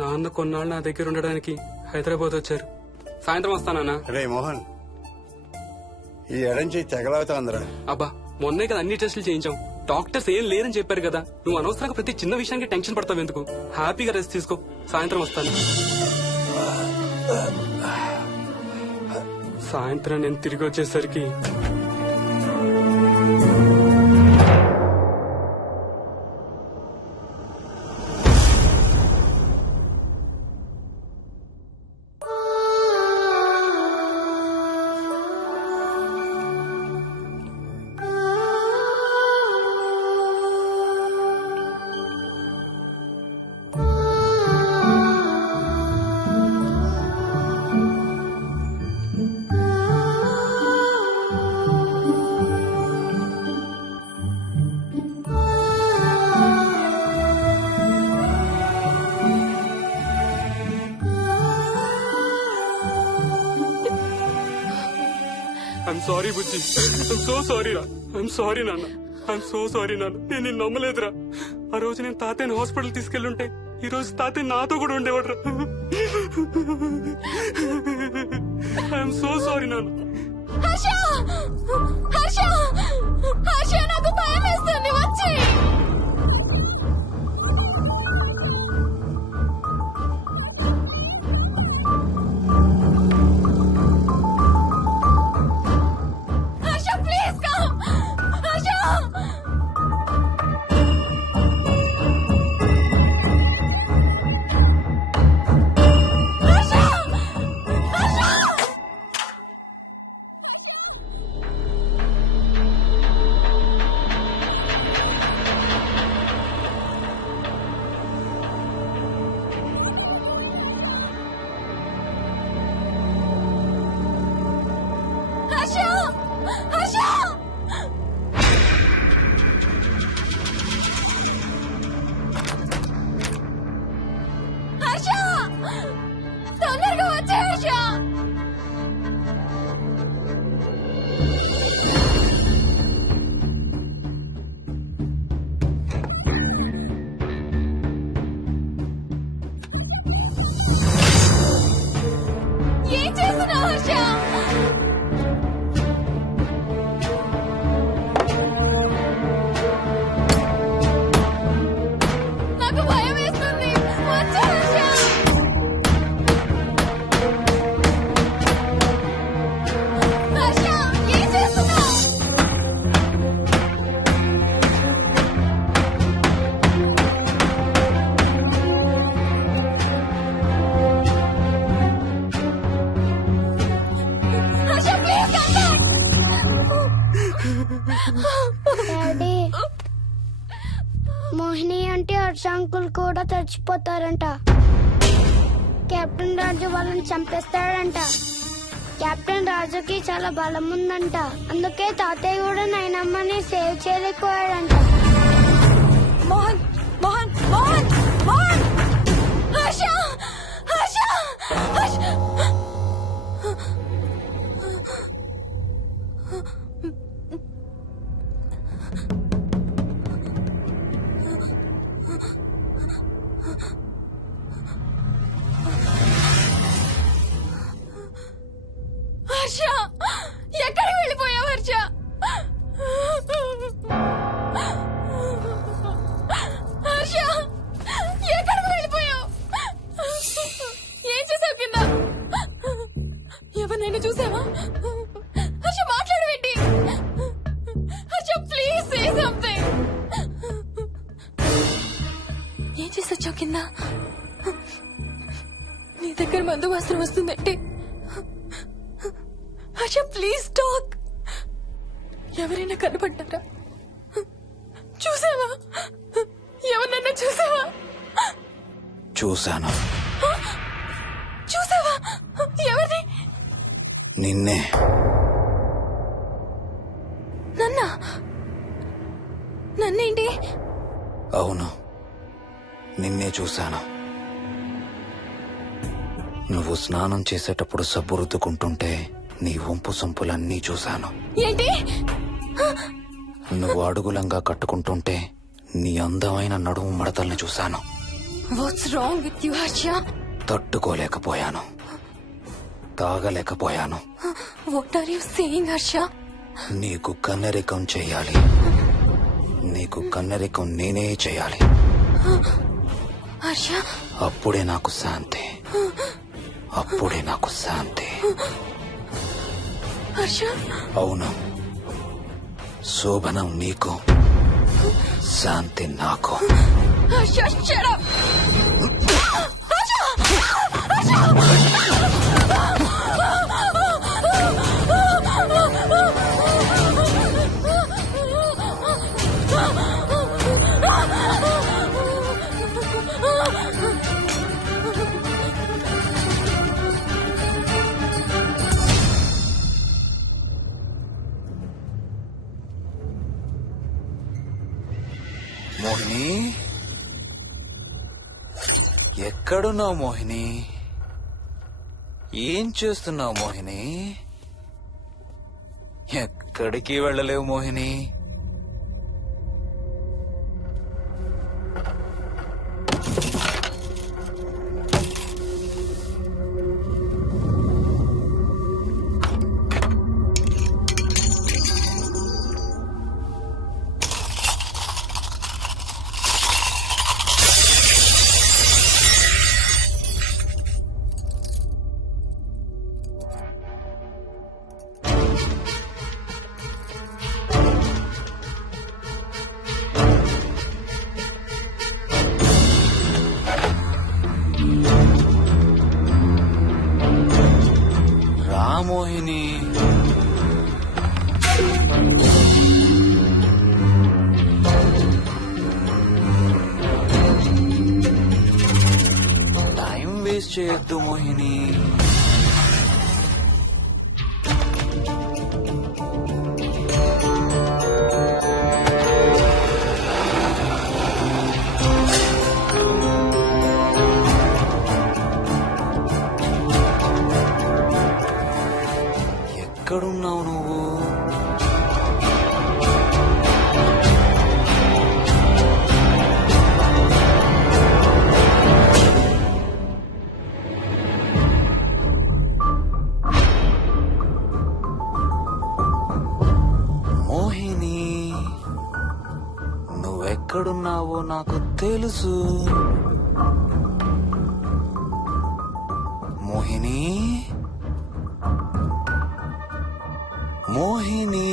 నాన్న కొన్నాళ్ళు నా దగ్గర ఉండడానికి హైదరాబాద్ వచ్చారు. సాయంత్రం వస్తానా? రే మోహన్, ఈ ఎడంచి తెగలవుతాందిరా. అబ్బా మొన్నే కదా అన్ని టెస్టులు చేయించాం. డాక్టర్స్ ఏం లేరని చెప్పారు కదా. నువ్వు అనవసరంగా ప్రతి చిన్న విషయానికి టెన్షన్ పడతావు ఎందుకు? హ్యాపీగా రెస్ట్ తీసుకో. సాయంత్రం వస్తాను. సాయంత్రం నేను తిరిగి వచ్చేసరికి I'm sorry Bujji. I'm so sorry రా. ఐఎమ్ సారీ నాన్న. ఐఎమ్ సో సారీ నాన్న. నేను నిన్ను నమ్మలేదురా. ఆ రోజు నేను తాతయ్యని హాస్పిటల్ తీసుకెళ్లుంటే ఈ రోజు తాతయ్య నాతో కూడా ఉండేవాడు రా. ఐఎమ్ సో సారీ నాన్న. నాకు భయం వేస్తుంది. వచ్చి తొందరగా వచ్చే హర్ష. ఏం చేస్తున్నావు హర్ష? నాకు భయం వేస్తుంది. వచ్చే హర్ష. హర్ష ఏం చేస్తున్నావు? హర్ష ప్లీజ్ డాడీ మోహిని అంటే హర్ష అంకుల్ కూడా చచ్చిపోతారంట. కెప్టెన్ రాజు వాళ్ళని చంపేస్తాడంట. కెప్టెన్ రాజుకి చాలా బలం ఉందంట. అందుకే తాతయ్య కూడా నాయనమ్మని సేవ్ చేయలేకపోయాడంట. మోహన్ మోహన్ మోహన్ మోహన్. హర్ష హర్ష హర్ష. హర్ష ఎక్కడికి వెళ్ళిపోయావు హర్ష? హర్ష ఎక్కడికి వెళ్ళిపోయావు? ఎవరినైనా చూసావా? హర్ష మాట్లాడవేంటి? Harsha please say something. ఏం చేసి వచ్చావు కింద? నీ దగ్గర మందు వాసన వస్తుందంటే హర్ష ప్లీజ్ టాక్. ఎవరైనా కనపడ్డారా? చూసావా? ఎవరినైనా చూసావా? చూశాను. చూసావా? ఎవరిని? నిన్నే. నన్నా? నన్నేంటి? అవును, నిన్నే చూశాను. నువ్వు స్నానం చేసేటప్పుడు సబ్బు రుద్దుకుంటుంటే నీ వంపు సొంపులన్నీ చూశాను. ఏంటి? నువ్వు అడుగులంగా కట్టుకుంటుంటే నీ అందమైన నడుము మడతల్ని చూశాను. What's wrong with you Harsha? తట్టుకోలేకపోయాను, తాగలేకపోయాను. What are you saying Harsha? నీకు కన్నరికం చెయ్యాలి. నీకు కన్నరికం నేనే చెయ్యాలి. హర్ష, అప్పుడే నాకు శాంతి. అప్పుడే నాకు శాంతి. హర్ష, అవును, శోభనం నీకు, శాంతి నాకు. Harsha, shut up. హర్ష! మోహిని, ఎక్కడున్నావు మోహిని? ఏం చేస్తున్నావు మోహిని? ఎక్కడికి వెళ్ళలేవు మోహిని. మోహిని, టైం వేస్ట్ చేయొద్దు మోహిని. ఎక్కడున్నావు నువ్వు? మోహిని, నువ్వెక్కడున్నావో నాకు తెలుసు. మోహిని, మోహిని,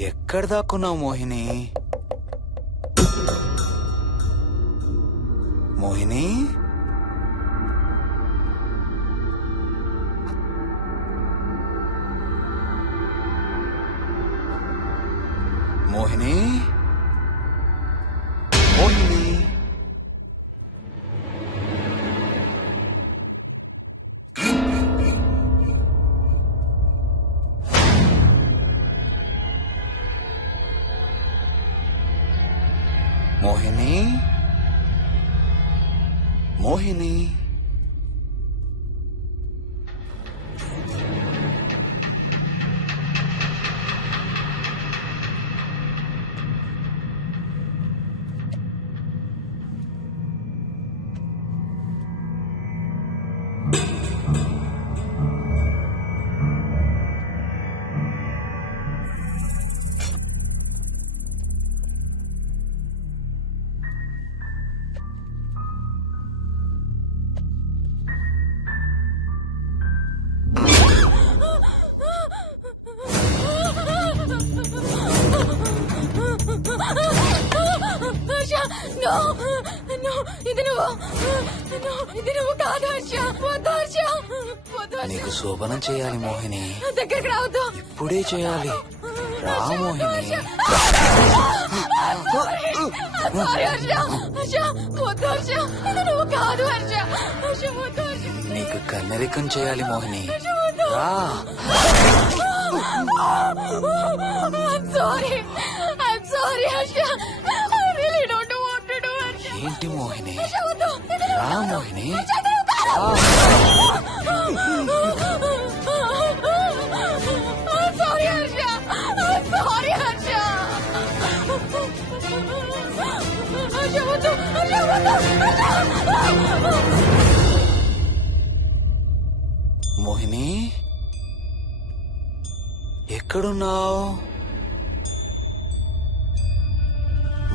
ఎక్కడ దాక్కున్నావు మోహిని? మోహిని, మోహిని, మోహిని. మోహిని, మోహిని. నీకు శోభనం చేయాలి మోహిని. దగ్గరికి రావద్దు. ఇప్పుడే చేయాలి. రా మోహిని. నీకు కన్నరికం చేయాలి మోహిని. రా. ఏంటి మోహిని? రా మోహిని. మోహిని, ఎక్కడున్నావు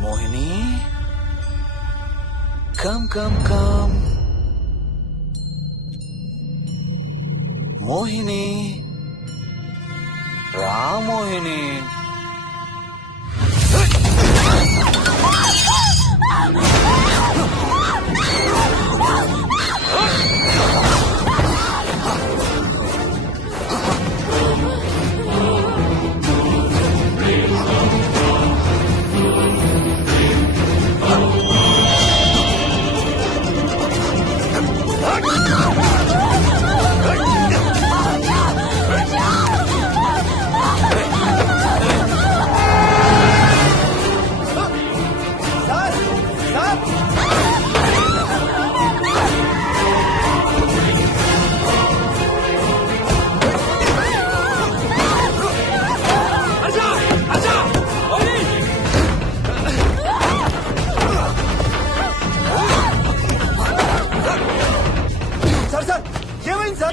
Mohini? Come come come Mohini. రా మోహిని.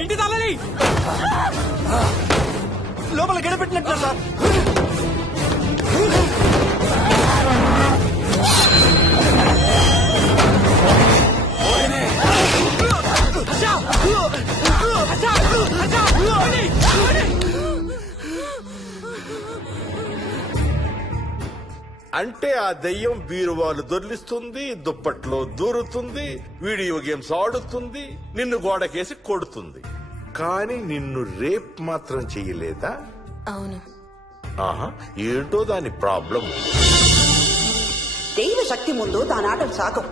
ఇంటి తాళాలి. లోపల గడపెట్టినట్టు సార్. అంటే ఆ దెయ్యం బీరువాలు దొర్లిస్తుంది, దుప్పట్లో దూరుతుంది, వీడియో గేమ్స్ ఆడుతుంది, నిన్ను గోడకేసి కొడుతుంది. కానీ నిన్ను రేప్ మాత్రం చెయ్యలేదా? అవును. ఆహా, ఏంటో దాని ప్రాబ్లం. దైవ శక్తి ముందు దాని ఆటలు సాగవు.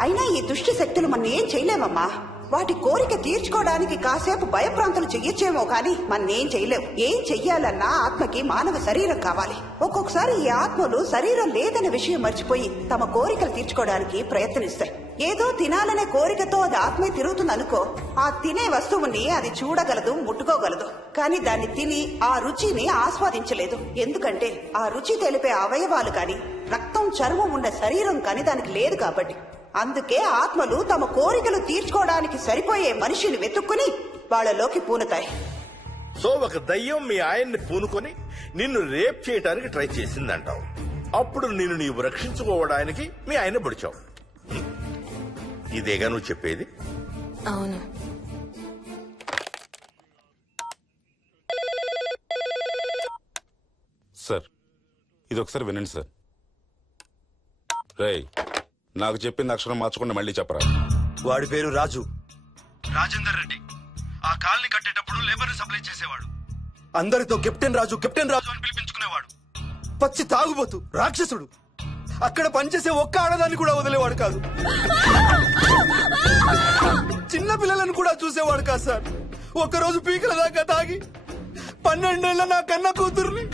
అయినా ఈ దుష్ట శక్తులు మన ఏం చేయలేమమ్మా. వాటి కోరిక తీర్చుకోవడానికి కాసేపు భయప్రాంతులు చెయ్యొచ్చేమో కానీ మన్నేం చేయలేవు. ఏం చెయ్యాలన్నా ఆత్మకి మానవ శరీరం కావాలి. ఒక్కొక్కసారి ఈ ఆత్మలు శరీరం లేదనే విషయం మర్చిపోయి తమ కోరికలు తీర్చుకోవడానికి ప్రయత్నిస్తాయి. ఏదో తినాలనే కోరికతో అది ఆత్మే తిరుగుతుందనుకో, ఆ తినే వస్తువుని అది చూడగలదు, ముట్టుకోగలదు. కానీ దాన్ని తిని ఆ రుచిని ఆస్వాదించలేదు. ఎందుకంటే ఆ రుచి తెలిపే అవయవాలు కాని, రక్తం చర్మం ఉండే శరీరం కాని దానికి లేదు కాబట్టి. అందుకే ఆత్మలు తమ కోరికలు తీర్చుకోవడానికి సరిపోయే మనిషిని వెతుక్కుని వాళ్ళలోకి పూనుతాయి. సో ఒక దయ్యం మీ ఆయన్ని పూనుకొని నిన్ను రేప్ చేయడానికి ట్రై చేసిందంటావు. అప్పుడు నిన్ను నీవు రక్షించుకోవడానికి మీ ఆయన పొడిచావు. ఇదేగా నువ్వు చెప్పేది? అవును. సార్, ఇది ఒకసారి వినండి సార్. రేయ్, నాకు చెప్పింది అక్షరం మార్చకుండా మళ్ళీ చెప్పరా. వాడి పేరు రాజు, రాజేందర్ రెడ్డి. ఆ కాలనీ కట్టేటప్పుడు లేబర్ సప్లై చేసేవాడు. అందరితో కెప్టెన్ రాజు కెప్టెన్ రాజు అని పిలిపించుకునేవాడు. పచ్చి తాగుబోతు, రాక్షసుడు. అక్కడ పనిచేసే ఒక్క ఆడదాన్ని కూడా వదిలేవాడు కాదు. చిన్న పిల్లలను కూడా చూసేవాడు కాదు సార్. ఒక్కరోజు పీకల దాకా తాగి 12 ఏళ్ల నా కన్న కూతుర్ని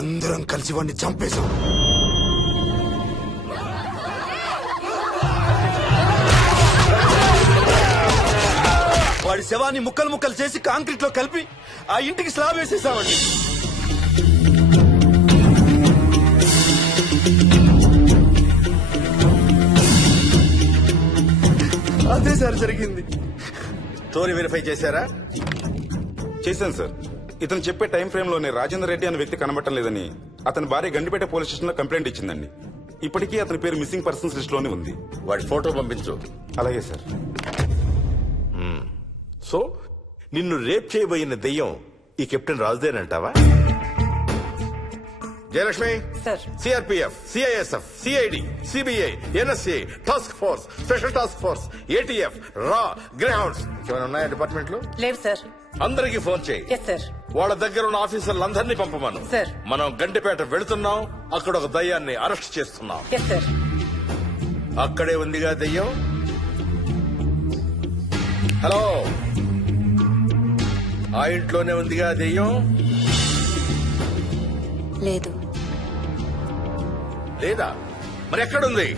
అందరం కలిసి వాడిని చంపేశాం. వాడి శవాన్ని ముక్కలు ముక్కలు చేసి కాంక్రీట్ లో కలిపి ఆ ఇంటికి స్లాబ్ వేసేసామండి. అదే సార్ జరిగింది. స్టోరీ వెరిఫై చేశారా? చేశాను సార్. ఇతను చెప్పే టైం ఫ్రేమ్ లోనే రాజేందర్ రెడ్డి అనే వ్యక్తి కనబడటం లేదని అతని భార్య గండిపేట పోలీస్ స్టేషన్ లో కంప్లైంట్ ఇచ్చిందండి. ఇప్పటికీ అతని పేరు మిస్సింగ్ పర్సన్స్ లిస్ట్ లోనే ఉంది. వాడి ఫోటో పంపించు. అలాగే సార్. సో నిన్ను రేప్ చేయబోయిన దెయ్యం ఈ కెప్టెన్ రాజుదేనంటావా? Jayalakshmi, CRPF, CISF, CID, CBI, NSA, task force, special task force, ATF, రా, గ్రేహౌండ్స్ ఏమైనా ఉన్నాయా డిపార్ట్మెంట్ లో? లేవు సార్. అందరికీ ఫోన్ చేయి. Yes sir. వాళ్ళ దగ్గర ఉన్న ఆఫీసర్లందరినీ పంపమను. సార్. మనం గండిపేట వెళుతున్నాం. అక్కడ ఒక దయ్యాన్ని అరెస్ట్ చేస్తున్నాం. Yes sir. అక్కడే ఉందిగా దయ్యం. హలో, ఆ ఇంట్లోనే ఉందిగా దెయ్యం? లేదు. లేదా? మరి ఎక్కడుంది?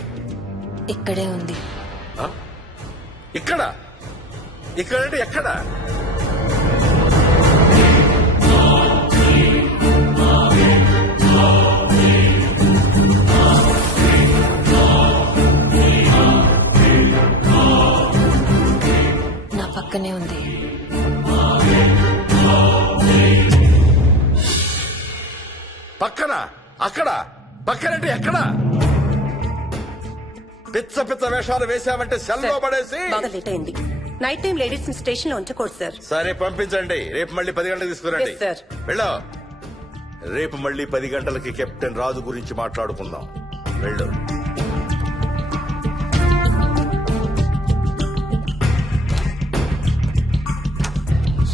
ఇక్కడే ఉంది. ఇక్కడ? ఇక్కడంటే ఎక్కడ? నా పక్కనే ఉంది. పక్కన? అక్కడ? పక్కనంటే ఎక్కడ? పిచ్చ పిచ్చ వేషాలు వేశామంటే సెల్లో పడేసి. బాగా లేట్ అయింది. నైట్ టైం లేడీస్ ని స్టేషన్ లో ఉంచకూడదు సార్. సరే పంపించండి. రేపు మళ్ళీ 10 గంటలకు తీసుకురండి. Yes, sir. వెళ్ళు. రేపు మళ్ళీ 10 గంటలకి కెప్టెన్ రాజు గురించి మాట్లాడుకుందాం. వెళ్ళు.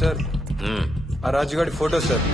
సార్, ఆ రాజుగాడి ఫోటో సార్.